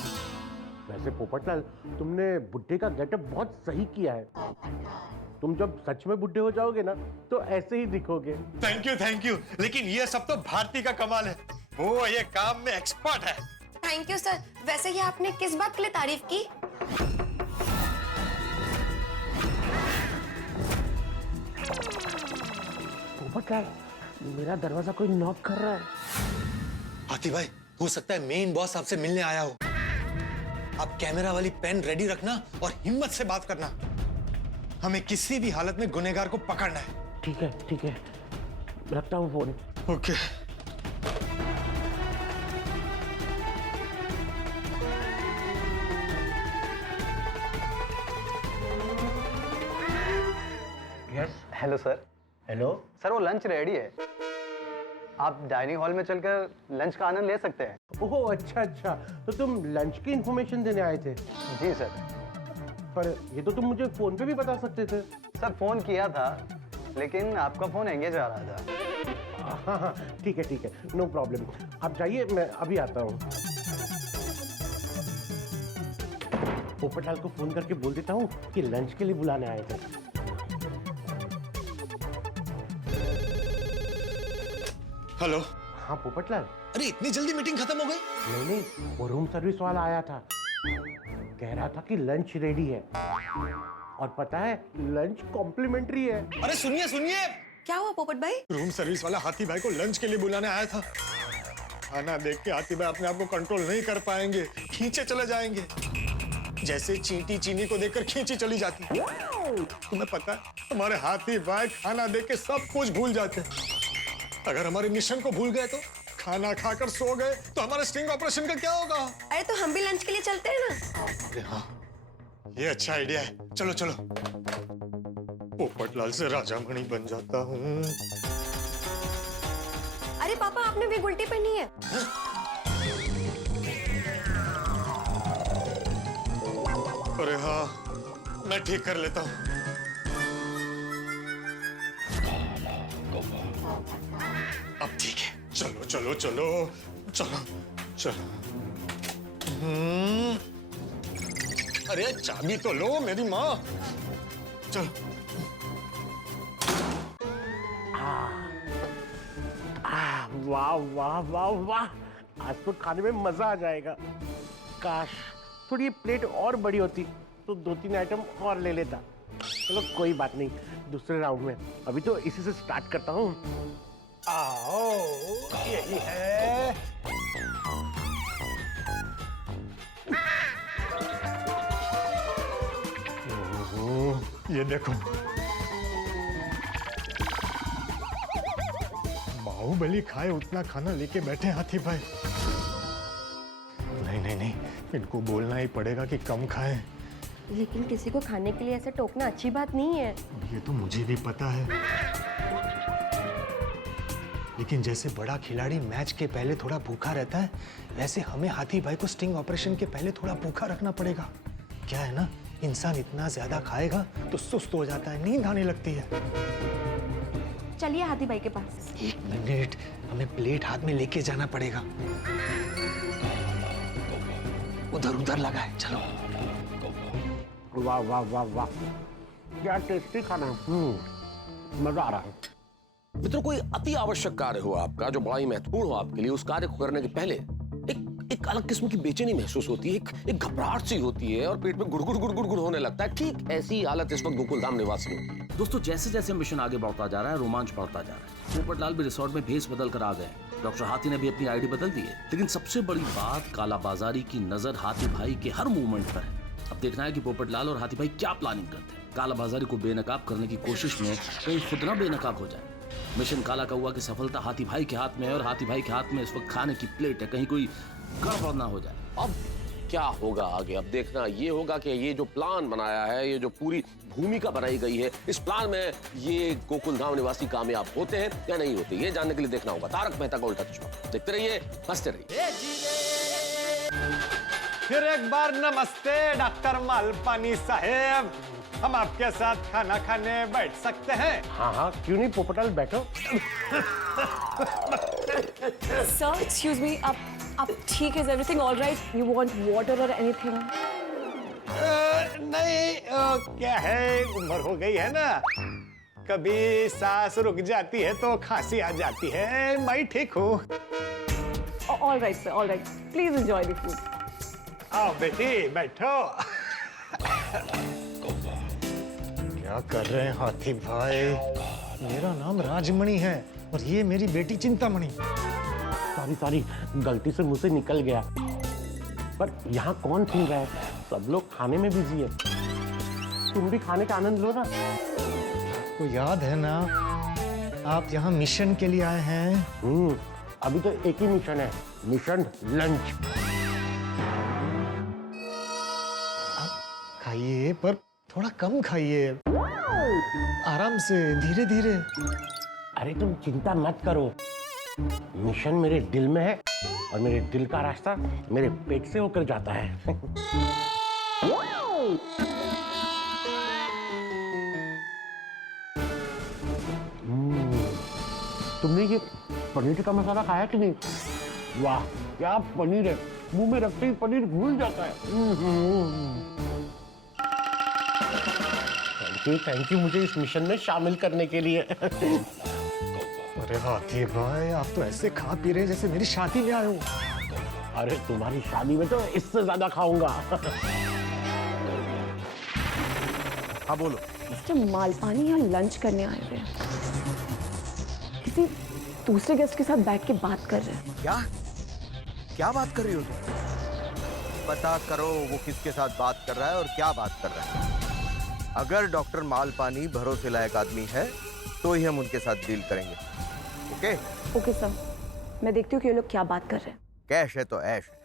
वैसे पोपटलाल, तुमने बुड्ढे का गेटअप बहुत सही किया है। तुम जब सच में बुड्ढे हो जाओगे ना, तो ऐसे ही दिखोगे। Thank you. लेकिन ये सब तो भारती का कमाल है, वो ये काम में एक्सपर्ट है। Thank you sir. वैसे ये आपने किस बात के लिए तारीफ की? पोपटलाल, मेरा दरवाजा कोई नॉक कर रहा है। हाथी भाई, हो सकता है मेन बॉस आपसे मिलने आया हो। आप कैमरा वाली पेन रेडी रखना और हिम्मत से बात करना। हमें किसी भी हालत में गुनहगार को पकड़ना है। ठीक है, रखता हूँ phone. Okay. Yes, hello sir. Hello sir, वो लंच रेडी है, आप डाइनिंग हॉल में चलकर लंच का आनंद ले सकते हैं। ओह अच्छा, तो तुम लंच की इंफॉर्मेशन देने आए थे? जी सर। पर ये तो तुम मुझे फोन पे भी बता सकते थे। सर, फोन किया था लेकिन आपका फोन एंगेज आ रहा था। हाँ, ठीक है, नो प्रॉब्लम। आप जाइए, मैं अभी आता हूँ। पोपटलाल को फोन करके बोल देता हूँ कि लंच के लिए बुलाने आए थे। हेलो। हाँ पोपटलाल। अरे इतनी जल्दी मीटिंग खत्म हो गई? नहीं, वो रूम सर्विस वाला आया था, कह रहा था कि लंच रेडी है, और पता है लंच कॉम्प्लीमेंट्री है। अरे सुनिए। क्या हुआ पोपट भाई? रूम सर्विस वाला हाथी भाई को लंच के लिए बुलाने आया था। खाना देख के हाथी भाई अपने आप को कंट्रोल नहीं कर पाएंगे, खींचे चले जाएंगे, जैसे चींटी चीनी को देखकर खींची चली जाती है। तुम्हें पता है, हमारे हाथी भाई खाना देख के सब कुछ भूल जाते हैं। अगर हमारे मिशन को भूल गए तो, खाना खाकर सो गए तो हमारे स्टिंग ऑपरेशन का क्या होगा? अरे तो हम भी लंच के लिए चलते हैं ना। अरे हाँ, ये अच्छा आइडिया है। चलो चलो। पोपटलाल से राजा मणि बन जाता हूँ। अरे पापा, आपने भी उल्टी पहनी है। अरे हाँ, मैं ठीक कर लेता हूँ। अब ठीक है। चलो चलो चलो चलो चलो। अरे चाबी तो लो मेरी माँ। चलो। वाह वाह वाह वाह, आज तो खाने में मजा आ जाएगा। काश थोड़ी ये प्लेट और बड़ी होती तो 2-3 आइटम और ले लेता। चलो कोई बात नहीं, दूसरे राउंड में। अभी तो इसी से स्टार्ट करता हूँ। आओ, यही है। ये देखो, बाहुबली खाए उतना खाना लेके बैठे हाथी भाई। नहीं नहीं नहीं, इनको बोलना ही पड़ेगा कि कम खाएं। लेकिन किसी को खाने के लिए ऐसे टोकना अच्छी बात नहीं है। ये तो मुझे भी पता है, लेकिन जैसे बड़ा खिलाड़ी मैच के पहले थोड़ा भूखा रहता है, वैसे हमें हाथी भाई को स्टिंग ऑपरेशन के पहले थोड़ा भूखा रखना पड़ेगा। क्या है ना, इंसान इतना ज्यादा खाएगा तो सुस्त हो जाता है, नींद आने लगती है। चलिए हाथी भाई के पास। 1 मिनट, हमें प्लेट हाथ में लेके जाना पड़ेगा। उधर उधर लगा है, चलो। वाह वाह वाह वाह, क्या टेस्टी खाना। मजा आ रहा है। मित्रों, कोई अति आवश्यक कार्य हो आपका जो बड़ा ही महत्वपूर्ण हो आपके लिए, उस कार्य को करने के पहले एक अलग किस्म की बेचैनी महसूस होती है, एक घबराहट सी होती है और पेट में गुड़गुड़ गुड़गुड़ गुड़ होने लगता है। ठीक ऐसी हालत इस वक्त गोकुलधाम निवासियों की है। दोस्तों, जैसे जैसे मिशन आगे बढ़ता जा रहा है, रोमांच बढ़ता जा रहा है। पोपटलाल भी रिसोर्ट में भेस बदल कर आ गए। डॉक्टर हाथी ने भी अपनी आईडी बदल दी है। लेकिन सबसे बड़ी बात, कालाबाजारी की नजर हाथी भाई के हर मूवमेंट पर है। अब देखना है कि पोपटलाल और हाथी भाई क्या प्लानिंग करते हैं। कालाबाजारी को बेनकाब करने की कोशिश में कहीं खुद ना बेनकाब हो जाए। मिशन काला कौवा की सफलता हाथी भाई के हाथ में है और हाथी भाई के हाथ में इस वक्त खाने की प्लेट है। कहीं कोई गड़बड़ ना हो जाए। अब क्या होगा आगे? अब देखना ये होगा कि ये जो प्लान बनाया है, ये जो पूरी भूमिका बनाई गई है, इस प्लान में ये गोकुलधाम निवासी कामयाब होते हैं या नहीं होते, ये जानने के लिए देखना होगा तारक मेहता का उल्टा चश्मा। देखते रहिए, हंसते रहिए। फिर एक बार नमस्ते डॉक्टर मालपानी साहेब, हम आपके साथ खाना खाने बैठ सकते हैं? हाँ हाँ, क्यों नहीं पोपटलाल, बैठो। सर एक्सक्यूज मी, आप ठीक है? Everything all right? You want water और एनीथिंग? नहीं, क्या है, उम्र हो गई है ना, कभी सांस रुक जाती है तो खांसी आ जाती है। मैं ठीक हूँ। All right sir, all right, please enjoy the food. आओ बेटी, बैठो। क्या कर रहे हैं हाथी भाई? मेरा नाम राजमणि है और ये मेरी बेटी चिंतामणि। सॉरी, गलती से मुझसे निकल गया। पर यहाँ कौन सुन रहा है? सब लोग खाने में बिजी है। तुम भी खाने का आनंद लो ना। तो याद है ना, आप यहाँ मिशन के लिए आए हैं। अभी तो एक ही मिशन है, मिशन लंच। खाइए, पर थोड़ा कम खाइए, आराम से, धीरे धीरे। अरे तुम चिंता मत करो, मिशन मेरे दिल में है और मेरे दिल का रास्ता मेरे पेट से होकर जाता है। तुमने ये पनीर टिक्का मसाला खाया कि नहीं? वाह, क्या पनीर है, मुंह में रखते ही पनीर घुल जाता है। थैंक यू मुझे इस मिशन में शामिल करने के लिए। अरे हाथी भाई, आप तो ऐसे खा पी रहे जैसे मेरी शादी में आए हो। अरे तुम्हारी शादी में तो इससे ज्यादा खाऊंगा। हाँ बोलो। मिस्टर मालपानी यहाँ लंच करने आए हुए हैं, किसी दूसरे गेस्ट के साथ बैठ के बात कर रहे हैं। क्या बात कर रही हो तुम? पता करो वो किसके साथ बात कर रहा है और क्या बात कर रहा है। अगर डॉक्टर मालपानी भरोसे लायक आदमी है तो ही हम उनके साथ डील करेंगे। ओके? ओके सर, मैं देखती हूँ कि ये लोग क्या बात कर रहे हैं। कैश है तो ऐश है।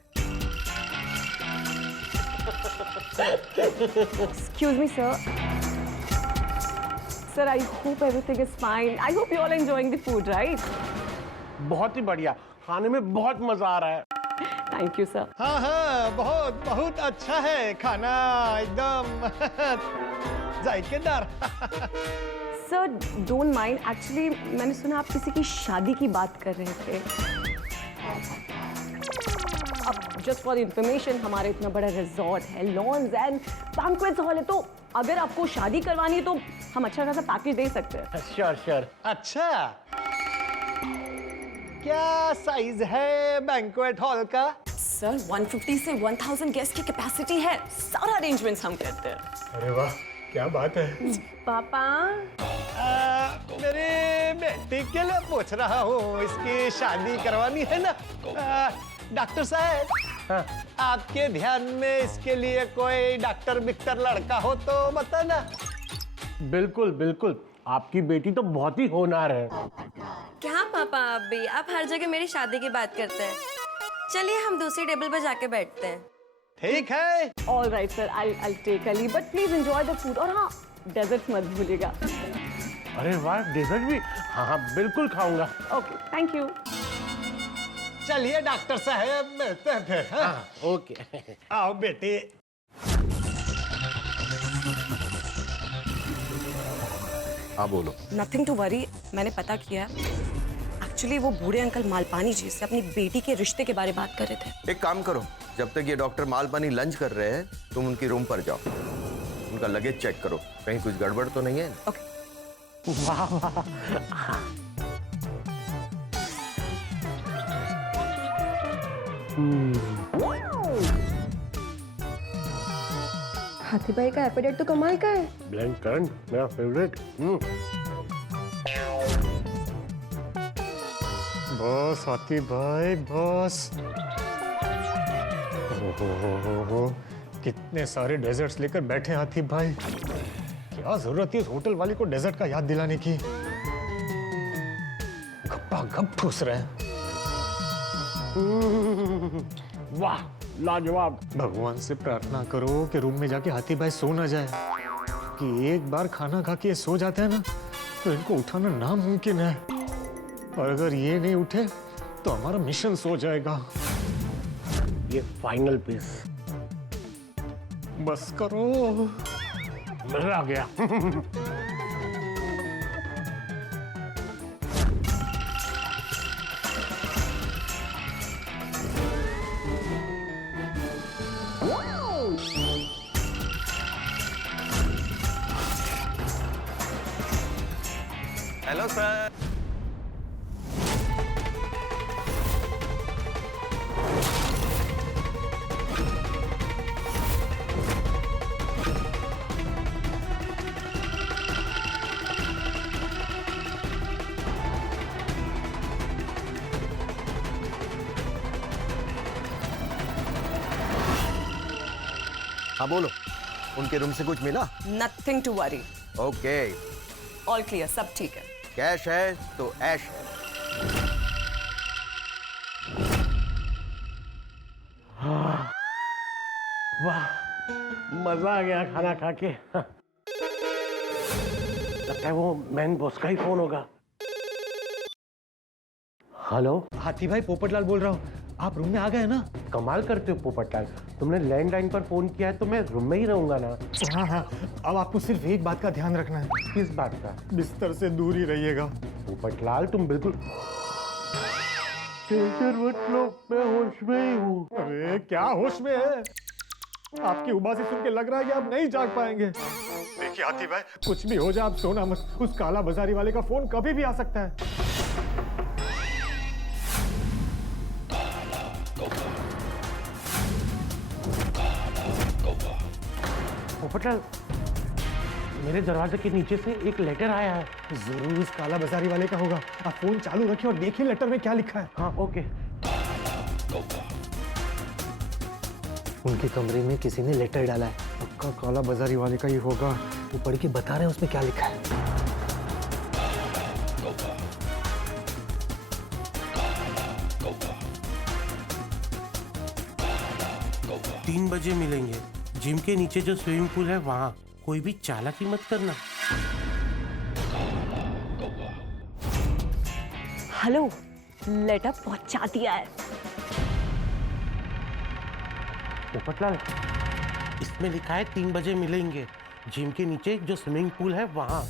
Excuse me, sir. Sir, I hope everything is fine. I hope you all enjoying the food, right? बहुत ही बढ़िया, खाने में बहुत मजा आ रहा है। Thank you, sir. हाँ हाँ, बहुत बहुत अच्छा है खाना, एकदम जायकेदार। Sir, don't mind. Actually, मैंने सुना आप किसी की शादी की बात कर रहे थे। अब just for information, हमारे इतना बड़ा रिजॉर्ट है, लॉन्स एंड बैंक्वेट्स हॉल है, तो अगर आपको शादी करवानी है तो हम अच्छा खासा पैकेज दे सकते हैं। Sure sure. अच्छा, क्या साइज है बैंक्वेट हॉल का? सर 150 से 1000 गेस्ट की कैपेसिटी है, सारा अरेंजमेंट्स हम करते हैं। अरे वाह, क्या बात है। पापा, मेरे बेटी के लिए पूछ रहा हूँ, इसकी शादी करवानी है ना। डॉक्टर साहब, हाँ। आपके ध्यान में इसके लिए कोई डॉक्टर बिक्टर लड़का हो तो बताना। बिल्कुल बिल्कुल, आपकी बेटी तो बहुत ही होनहार है। क्या पापा, आप भी आप हर जगह मेरी शादी की बात करते हैं। चलिए हम दूसरी टेबल पर जाके बैठते हैं। ठीक है। All right sir, I'll take a leave, but please enjoy the food। और हाँ, डेजर्ट मत भूलिएगा। अरे वाह, डेजर्ट भी? हाँ हाँ, बिल्कुल खाऊंगा। Okay, thank you. चलिए डॉक्टर साहब, मिलते हैं फिर। हाँ? ओके। आओ बेटी। हाँ बोलो। नथिंग टू वरी, मैंने पता किया। एक्चुअली वो बूढ़े अंकल मालपानी जी से अपनी बेटी के रिश्ते के बारे में बात कर रहे थे। एक काम करो, जब तक ये डॉक्टर मालपानी लंच कर रहे हैं, तुम उनकी रूम पर जाओ, उनका लगेज चेक करो, कहीं कुछ गड़बड़ तो नहीं है। ओके। वाह वाह। हाथी भाई का एपेटाइट तो कमाल का है। ब्लैंक करंट मेरा फेवरेट। बॉस, हाथी भाई बॉस। हो, कितने सारे डेजर्ट्स लेकर बैठे हाथी भाई। क्या जरूरत है इस होटल वाली को डेजर्ट का याद दिलाने की। गप्पा गप ठूस रहे हैं। वाह, लाजवाब। भगवान से प्रार्थना करो कि रूम में जाके हाथी भाई सो ना जाए, कि एक बार खाना खा के सो जाते हैं ना तो इनको उठाना नामुमकिन है, और अगर ये नहीं उठे तो हमारा मिशन सो जाएगा। ये फाइनल पीस। बस करो। मजा आ गया। Hello sir. हाँ बोलो, उनके रूम से कुछ मिला? Nothing to worry. Okay. All clear, सब ठीक है। कैश है तो ऐश है। वाह, मजा आ गया खाना खा के। लगता है वो मैन बॉस का ही फोन होगा। हेलो हाथी भाई, पोपटलाल बोल रहा हूँ। आप रूम में आ गए ना? कमाल करते हो पोपटलाल, तुमने लैंडलाइन पर फोन किया है तो मैं रूम में ही रहूंगा ना। हाँ हाँ, अब आपको सिर्फ एक बात का ध्यान रखना है। किस बात का? बिस्तर से दूर ही रहिएगा। पोपटलाल तुम बिल्कुल टेंशन मत लो, मैं होश में ही हूँ। अरे क्या होश में है? आपकी उबासी सुन के लग रहा है कि आप नहीं जाग पाएंगे। देखिए हाथी भाई, कुछ भी हो जाए आप सोना मत। उस काला बाजारी वाले का फोन कभी भी आ सकता है। पोपटलाल, मेरे दरवाजे के नीचे से एक लेटर आया है। जरूर उस काला बाजारी वाले का होगा। आप फोन चालू रखिए और देखिए लेटर में क्या लिखा है। हाँ ओके। उनके कमरे में किसी ने लेटर डाला है। पक्का काला बाजारी वाले का ही होगा। वो पढ़ के बता रहे हैं उसमें क्या लिखा है। 3 बजे मिलेंगे। जिम के नीचे जो स्विमिंग पूल है वहाँ। कोई भी चालाकी मत करना। हेलो, लेटर पहुंचा दिया है। पोपटलाल, इसमें लिखा है 3 बजे मिलेंगे। जिम के नीचे जो स्विमिंग पूल है वहाँ।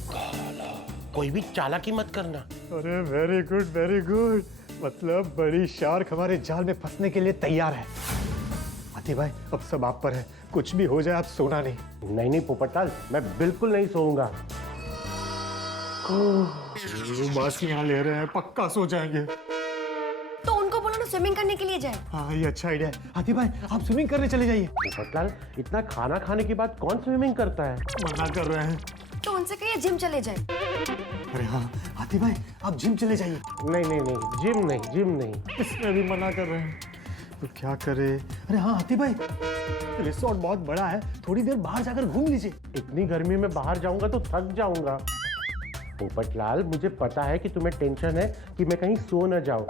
कोई भी चालाकी मत करना। अरे वेरी गुड वेरी गुड। मतलब बड़ी शार्क हमारे जाल में फंसने के लिए तैयार है। हाथी भाई, अब सब आप पर है। कुछ भी हो जाए आप सोना नहीं। नहीं पोपटलाल, मैं बिल्कुल नहीं सोऊंगा। बासियां ले रहे हैं, पक्का सो जाएंगे। तो उनको बोलो ना स्विमिंग करने के लिए जाए। हाँ, ये अच्छा आइडिया है। हाथी भाई, आप स्विमिंग करने चले जाइए। पोपटलाल, इतना खाना खाने के बाद कौन स्विमिंग करता है? मना कर रहे हैं। तो उनसे कहिए जिम चले जाए। अरे हाँ हाथी भाई, आप जिम चले जाइए। नहीं, जिम नहीं। इसमें भी मना कर रहे हैं, तो क्या करे? अरे हाँ हाथी भाई, रिसोर्ट बहुत बड़ा है, थोड़ी देर बाहर जाकर घूम लीजिए। इतनी गर्मी में बाहर जाऊंगा तो थक जाऊंगा। पोपटलाल, मुझे पता है कि तुम्हें टेंशन है कि मैं कहीं सो न जाऊं,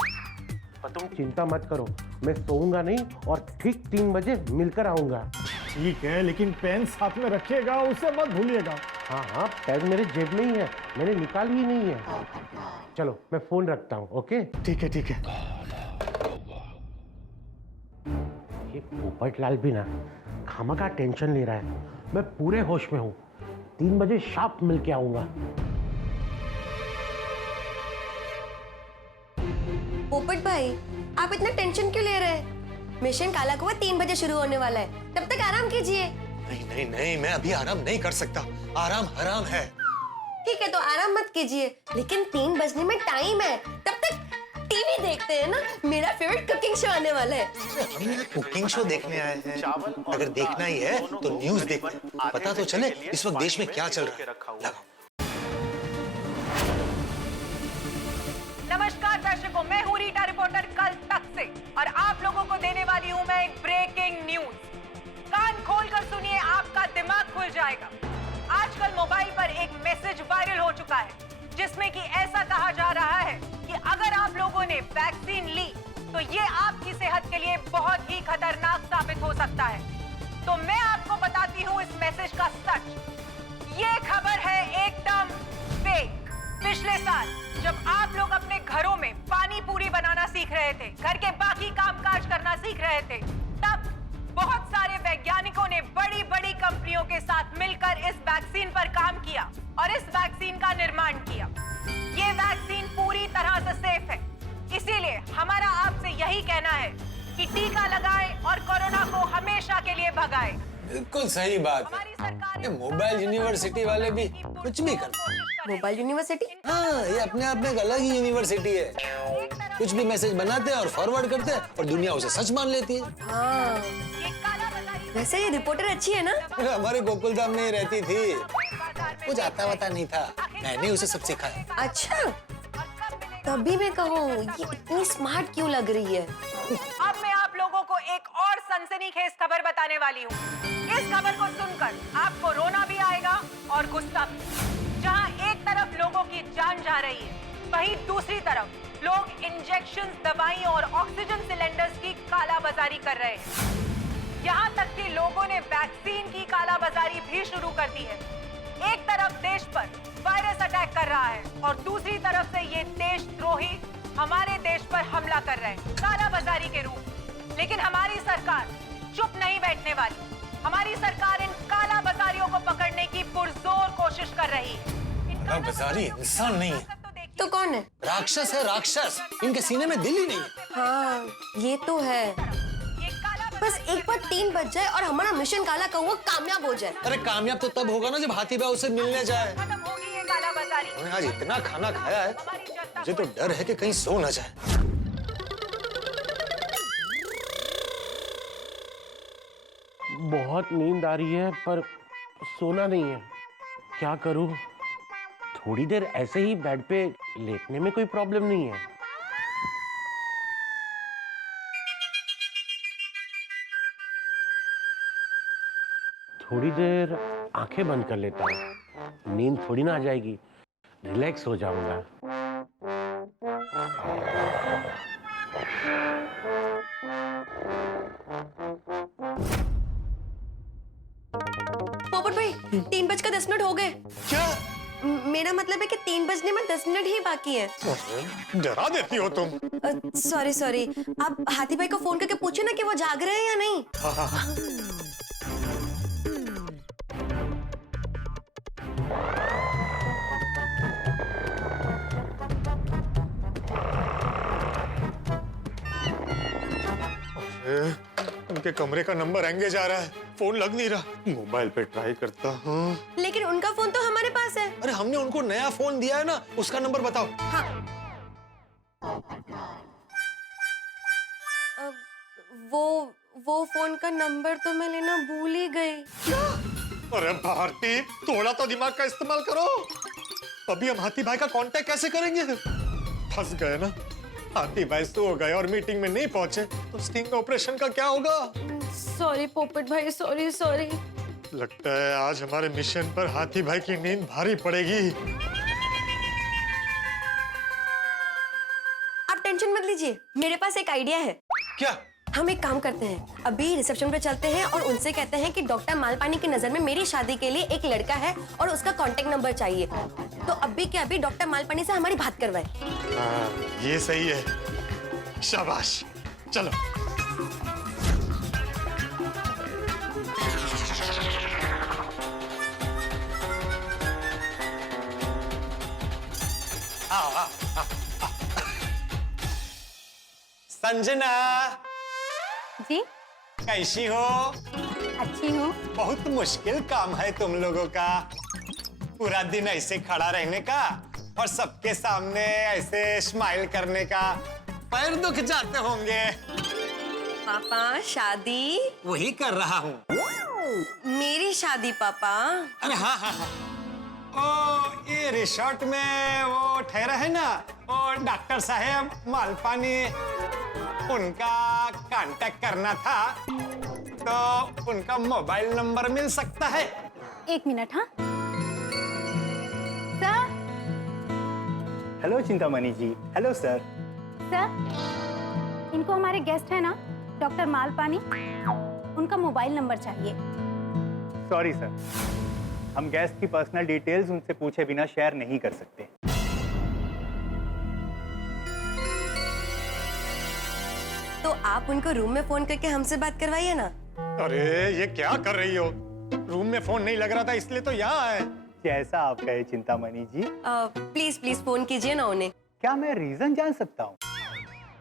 पर तुम चिंता मत करो, मैं सोऊंगा नहीं और ठीक 3 बजे मिलकर आऊंगा। ठीक है, लेकिन पेन साथ में रखिएगा, उसे मत भूलिएगा। हाँ, पेन मेरे जेब में ही है, मैंने निकाली ही नहीं है। चलो, मैं फोन रखता हूँ। ओके, ठीक है। ये पोपटलाल भी ना खामखा टेंशन ले रहा है। मैं पूरे होश में हूँ। 3 बजे शार्प मिल के आऊंगा। पोपट भाई, आप इतना टेंशन क्यों ले रहे हैं? मिशन काला कौवा 3 बजे शुरू होने वाला है, तब तक आराम कीजिए। नहीं, मैं अभी आराम नहीं कर सकता। आराम हराम है। ठीक है, तो आराम मत कीजिए, लेकिन 3 बजने में टाइम है, तब तक टीवी देखते हैं ना। मेरा फेवरेट कुकिंग शो आने वाला है। हम कुकिंग शो देखने आए हैं। अगर देखना ही है तो न्यूज़ देखते हैं, पता तो चले इस वक्त देश में क्या चल रहा है। नमस्कार दर्शकों, मैं हूँ रीटा रिपोर्टर कल तक से, और आप लोगों को देने वाली हूँ मैं एक ब्रेकिंग न्यूज। कान खोलकर सुनिए, आपका दिमाग खुल जाएगा। आजकल मोबाइल पर एक मैसेज वायरल हो चुका है, जिसमें कि ऐसा कहा जा रहा है कि अगर आप लोगों ने वैक्सीन ली तो ये आपकी सेहत के लिए बहुत ही खतरनाक साबित हो सकता है। तो मैं आपको बताती हूँ इस मैसेज का सच। ये खबर है एकदम फेक। पिछले साल जब आप लोग अपने घरों में पानी पूरी बनाना सीख रहे थे, घर के बाकी कामकाज करना सीख रहे थे, तब बहुत सारे वैज्ञानिकों ने बड़ी बड़ी कंपनियों के साथ मिलकर इस वैक्सीन पर काम किया और इस वैक्सीन का निर्माण किया। ये वैक्सीन पूरी तरह से सेफ है, इसीलिए हमारा आपसे यही कहना है कि टीका लगाएं और कोरोना को हमेशा के लिए भगाएं। बिल्कुल सही बात है। ये मोबाइल यूनिवर्सिटी वाले भी कुछ भी करते हैं। Mobile university? हाँ, ये अपने आप में एक अलग ही यूनिवर्सिटी है। कुछ भी मैसेज बनाते हैं और फॉरवर्ड करते हैं और दुनिया उसे सच मान लेती है। हाँ। वैसे ये रिपोर्टर अच्छी है ना? हमारे गोकुलधाम में ही रहती थी, कुछ आता वाता नहीं था, मैंने उसे सब सिखाया। अच्छा, तभी मैं कहूँ ये इतनी स्मार्ट क्यों लग रही है। अब मैं आप लोगों को एक और सनसनीखेज खबर बताने वाली हूँ। इस खबर को सुनकर आपको रोना भी आएगा और गुस्सा भी। जहाँ एक तरफ लोगों की जान जा रही है, वहीं दूसरी तरफ लोग इंजेक्शन, दवाई और ऑक्सीजन सिलेंडर्स की कालाबाजारी कर रहे हैं। यहाँ तक कि लोगों ने वैक्सीन की कालाबाजारी भी शुरू कर दी है। एक तरफ देश पर वायरस अटैक कर रहा है और दूसरी तरफ से ये देशद्रोही हमारे देश पर हमला कर रहे हैं कालाबाजारी के रूप। लेकिन हमारी सरकार चुप नहीं बैठने वाली। हमारी सरकार इन कालाबाजारियों को पकड़ने की पुरजोर कोशिश कर रही है। कालाबाजारी इंसान नहीं है तो कौन है? राक्षस है, राक्षस। इनके सीने में दिल ही नहीं है। हाँ, ये तो है। बस एक बार 3 बज जाए और हमारा मिशन काला कौवा कामयाब हो जाए। अरे कामयाब तो तब होगा ना जब हाथी भाई उसे मिलने जाए। उन्होंने आज इतना खाना खाया है, मुझे तो डर है कि कहीं सो ना जाए। बहुत नींद आ रही है पर सोना नहीं है, क्या करूं? थोड़ी देर ऐसे ही बेड पे लेटने में कोई प्रॉब्लम नहीं है। थोड़ी देर आंखें बंद कर लेता हूँ, नींद थोड़ी ना आ जाएगी, रिलैक्स हो जाऊंगा। 3:10 हो गए। क्या? मेरा मतलब है कि 3 बजने में 10 मिनट ही बाकी है। डरा देती हो तुम। सॉरी, आप हाथी भाई को फोन करके पूछो ना कि वो जाग रहे हैं या नहीं। हाँ। उनके कमरे का नंबर एंगेज आ रहा है, फोन लग नहीं रहा। मोबाइल पे ट्राई करता हूँ। लेकिन उनका फोन तो हमारे पास है। अरे हमने उनको नया फोन दिया है ना, उसका नंबर बताओ। हाँ। वो फोन का नंबर तो मैं लेना भूल ही गई। अरे भारती, थोड़ा तो दिमाग का इस्तेमाल करो। अभी हम हाथी भाई का कांटेक्ट कैसे करेंगे? फंस गए ना। हाथी भाई सो गए और मीटिंग में नहीं पहुंचे तो स्टिंग ऑपरेशन का क्या होगा? सॉरी पोपट भाई, सॉरी। लगता है आज हमारे मिशन पर हाथी भाई की नींद भारी पड़ेगी। आप टेंशन मत लीजिए, मेरे पास एक आइडिया है। क्या? हम एक काम करते हैं, अभी रिसेप्शन पे चलते हैं और उनसे कहते हैं कि डॉक्टर मालपानी की नजर में मेरी शादी के लिए एक लड़का है और उसका कांटेक्ट नंबर चाहिए, तो अभी के अभी डॉक्टर मालपानी से हमारी बात करवाए। ये सही है, शाबाश, चलो। संजना जी, कैसी हो? अच्छी हूँ। बहुत मुश्किल काम है तुम लोगों का, पूरा दिन ऐसे खड़ा रहने का और सबके सामने ऐसे स्माइल करने का। पैर दुख जाते होंगे। पापा शादी वही कर रहा हूँ। मेरी शादी पापा। अरे हाँ। ओ ये रिसोर्ट में वो ठहरा है ना, वो डॉक्टर साहब मालपानी, उनका कांटेक्ट करना था, तो उनका मोबाइल नंबर मिल सकता है? 1 मिनट। हाँ sir. Hello Chintamani ji. Hello sir. Sir, इनको हमारे गेस्ट है ना डॉक्टर मालपानी, उनका मोबाइल नंबर चाहिए। सॉरी सर, हम गेस्ट की पर्सनल डिटेल्स उनसे पूछे बिना शेयर नहीं कर सकते। तो आप उनको रूम में फोन करके हमसे बात करवाइए ना। अरे ये क्या कर रही हो? रूम में फोन नहीं लग रहा था इसलिए तो यहाँ आए। जैसा आप कहे चिंतामणि जी। प्लीज फोन कीजिए ना उन्हें। क्या मैं रीजन जान सकता हूँ?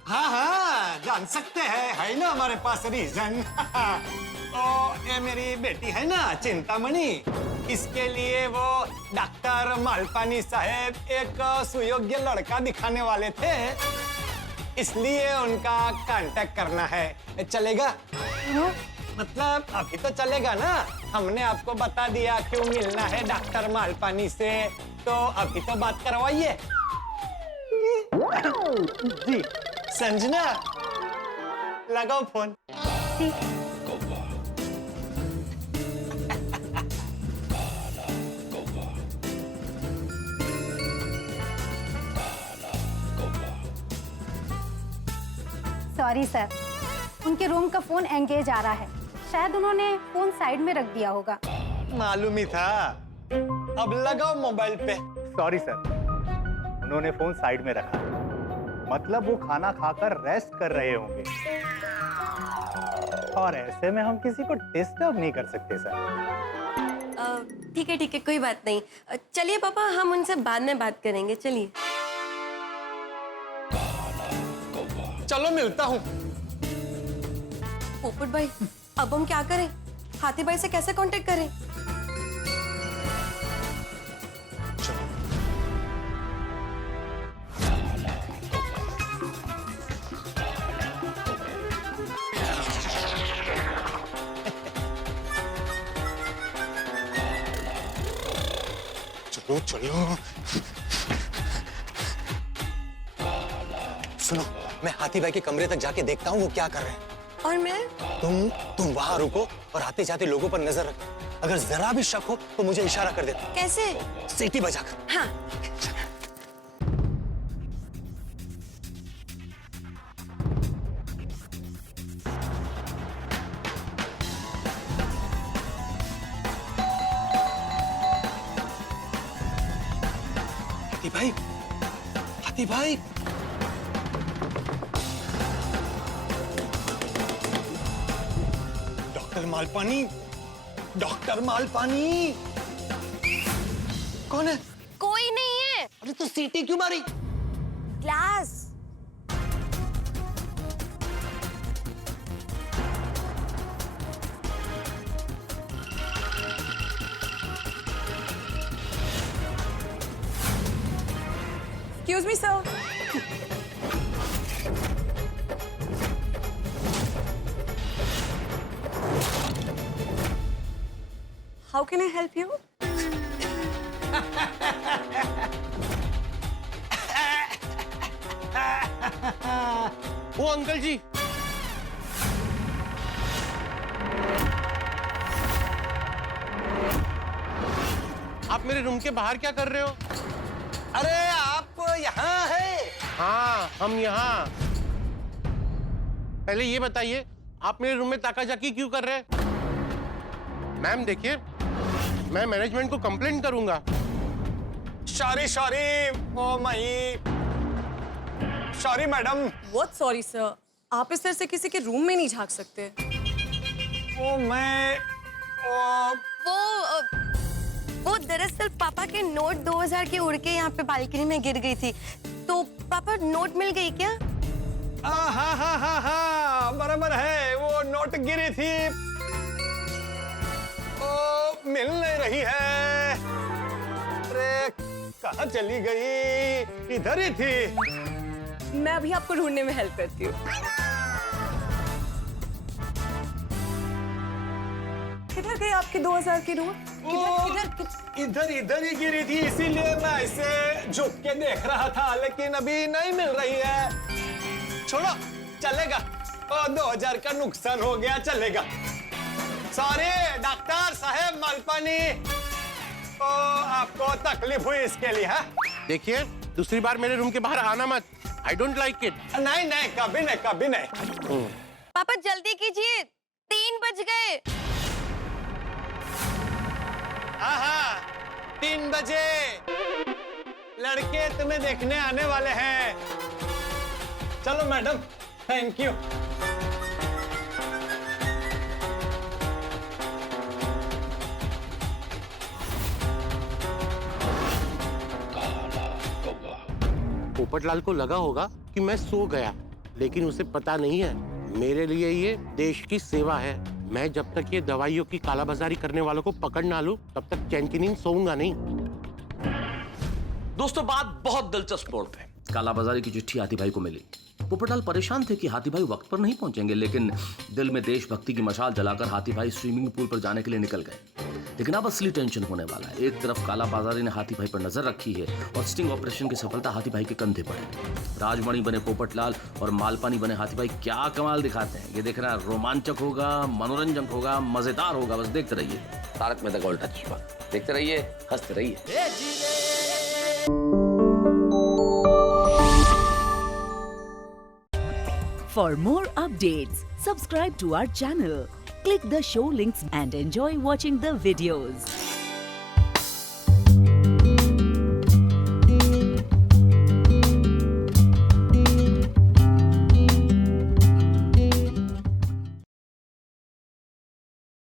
हाँ, जान सकते हैं, है ना हमारे पास रीजन। ओ ये मेरी बेटी है ना चिंतामणि, इसके लिए वो डॉक्टर मालपानी साहब एक सुयोग्य लड़का दिखाने वाले थे, इसलिए उनका कांटेक्ट करना है। चलेगा? मतलब अभी तो चलेगा ना, हमने आपको बता दिया क्यों मिलना है डॉक्टर मालपानी से, तो अभी तो बात करवाइए। जी। संजना, लगाओ फोन। सॉरी सर, उनके रूम का फोन एंगेज आ रहा है, शायद उन्होंने फोन साइड में रख दिया होगा। मालूम ही था। अब लगाओ मोबाइल पे। सॉरी सर, उन्होंने फोन साइड में रखा, मतलब वो खाना खाकर रेस्ट कर रहे होंगे, और ऐसे में हम किसी को डिस्टर्ब नहीं कर सकते सर। ठीक है, कोई बात नहीं। चलिए पापा, हम उनसे बाद में बात करेंगे। चलिए। चलो मिलता हूँ। पोपट भाई, अब हम क्या करें? हाथी भाई से कैसे कांटेक्ट करें? चलो। सुनो, मैं हाथी भाई के कमरे तक जाके देखता हूँ वो क्या कर रहे हैं। और मैं? तुम वहां रुको और आते जाते लोगों पर नजर रखो। अगर जरा भी शक हो तो मुझे इशारा कर देना। कैसे? सीटी बजाकर। हाँ। हाथी भाई, हाथी भाई, डॉक्टर मालपानी, डॉक्टर मालपानी। कौन है? कोई नहीं है। अरे तो सीटी क्यों मारी? Glass. Excuse me, sir. How can I help you? वो अंकल जी, आप मेरे रूम के बाहर क्या कर रहे हो? अरे आप यहाँ है? हाँ, हम यहाँ। पहले ये बताइए, आप मेरे रूम में ताकाझाकी क्यों कर रहे हैं? मैम देखिए, मैं मैनेजमेंट को कंप्लेंट करूंगा। Sorry sorry, oh my, sorry madam. What sorry, sir? आप इस तरह से किसी के रूम में नहीं झांक सकते। ओ मैं वो दरअसल पापा के नोट 2000 के उड़ के यहाँ पे बालकनी में गिर गई थी, तो पापा नोट मिल गई क्या? हाँ, बराबर है, वो नोट गिरी थी, ओ मिल नहीं रही है। अरे कहाँ चली गई? इधर ही थी। मैं अभी आपको ढूंढने में हेल्प करती हूँ। किधर गए आपके 2000 की नोट? इधर इधर ही गिरी थी, इसीलिए मैं ऐसे झुक के देख रहा था, लेकिन अभी नहीं मिल रही है। छोड़ो, चलेगा। 2000 का नुकसान हो गया, चलेगा। सॉरी डॉक्टर साहब मालपानी, आपको तकलीफ हुई इसके लिए। है देखिए, दूसरी बार मेरे रूम के बाहर आना मत। I don't like it. नहीं नहीं, कभी नहीं, कभी नहीं। पापा जल्दी कीजिए, 3 बज गए। हाँ, 3 बजे लड़के तुम्हें देखने आने वाले हैं। चलो मैडम, थैंक यू। पोपटलाल को लगा होगा कि मैं सो गया, लेकिन उसे पता नहीं है मेरे लिए ये देश की सेवा है। मैं जब तक ये दवाइयों की कालाबाजारी करने वालों को पकड़ ना लूं, तब तक चैन की नींद सोऊंगा नहीं। दोस्तों, बात बहुत दिलचस्प मोड़ पे। कालाबाजारी की चिट्ठी हाथी भाई को मिली। पोपटलाल परेशान थे कि हाथी भाई वक्त पर नहीं पहुंचेंगे, लेकिन दिल में देशभक्ति की मशाल जलाकर हाथी भाई स्विमिंग पूल पर जाने के लिए निकल गए। लेकिन अब असली टेंशन होने वाला है। एक तरफ कालाबाजारी ने हाथी भाई पर नजर रखी है और स्टिंग ऑपरेशन की सफलता हाथी भाई के कंधे पर है। राजमणि बने पोपटलाल और मालपानी बने हाथी भाई क्या कमाल दिखाते हैं, ये देखना रोमांचक होगा, मनोरंजक होगा, मजेदार होगा। बस देखते रहिए तारक मेहता का उल्टा चश्मा, देखते रहिए, हंसते रहिए। For more updates, subscribe to our channel, click the show links and enjoy watching the videos.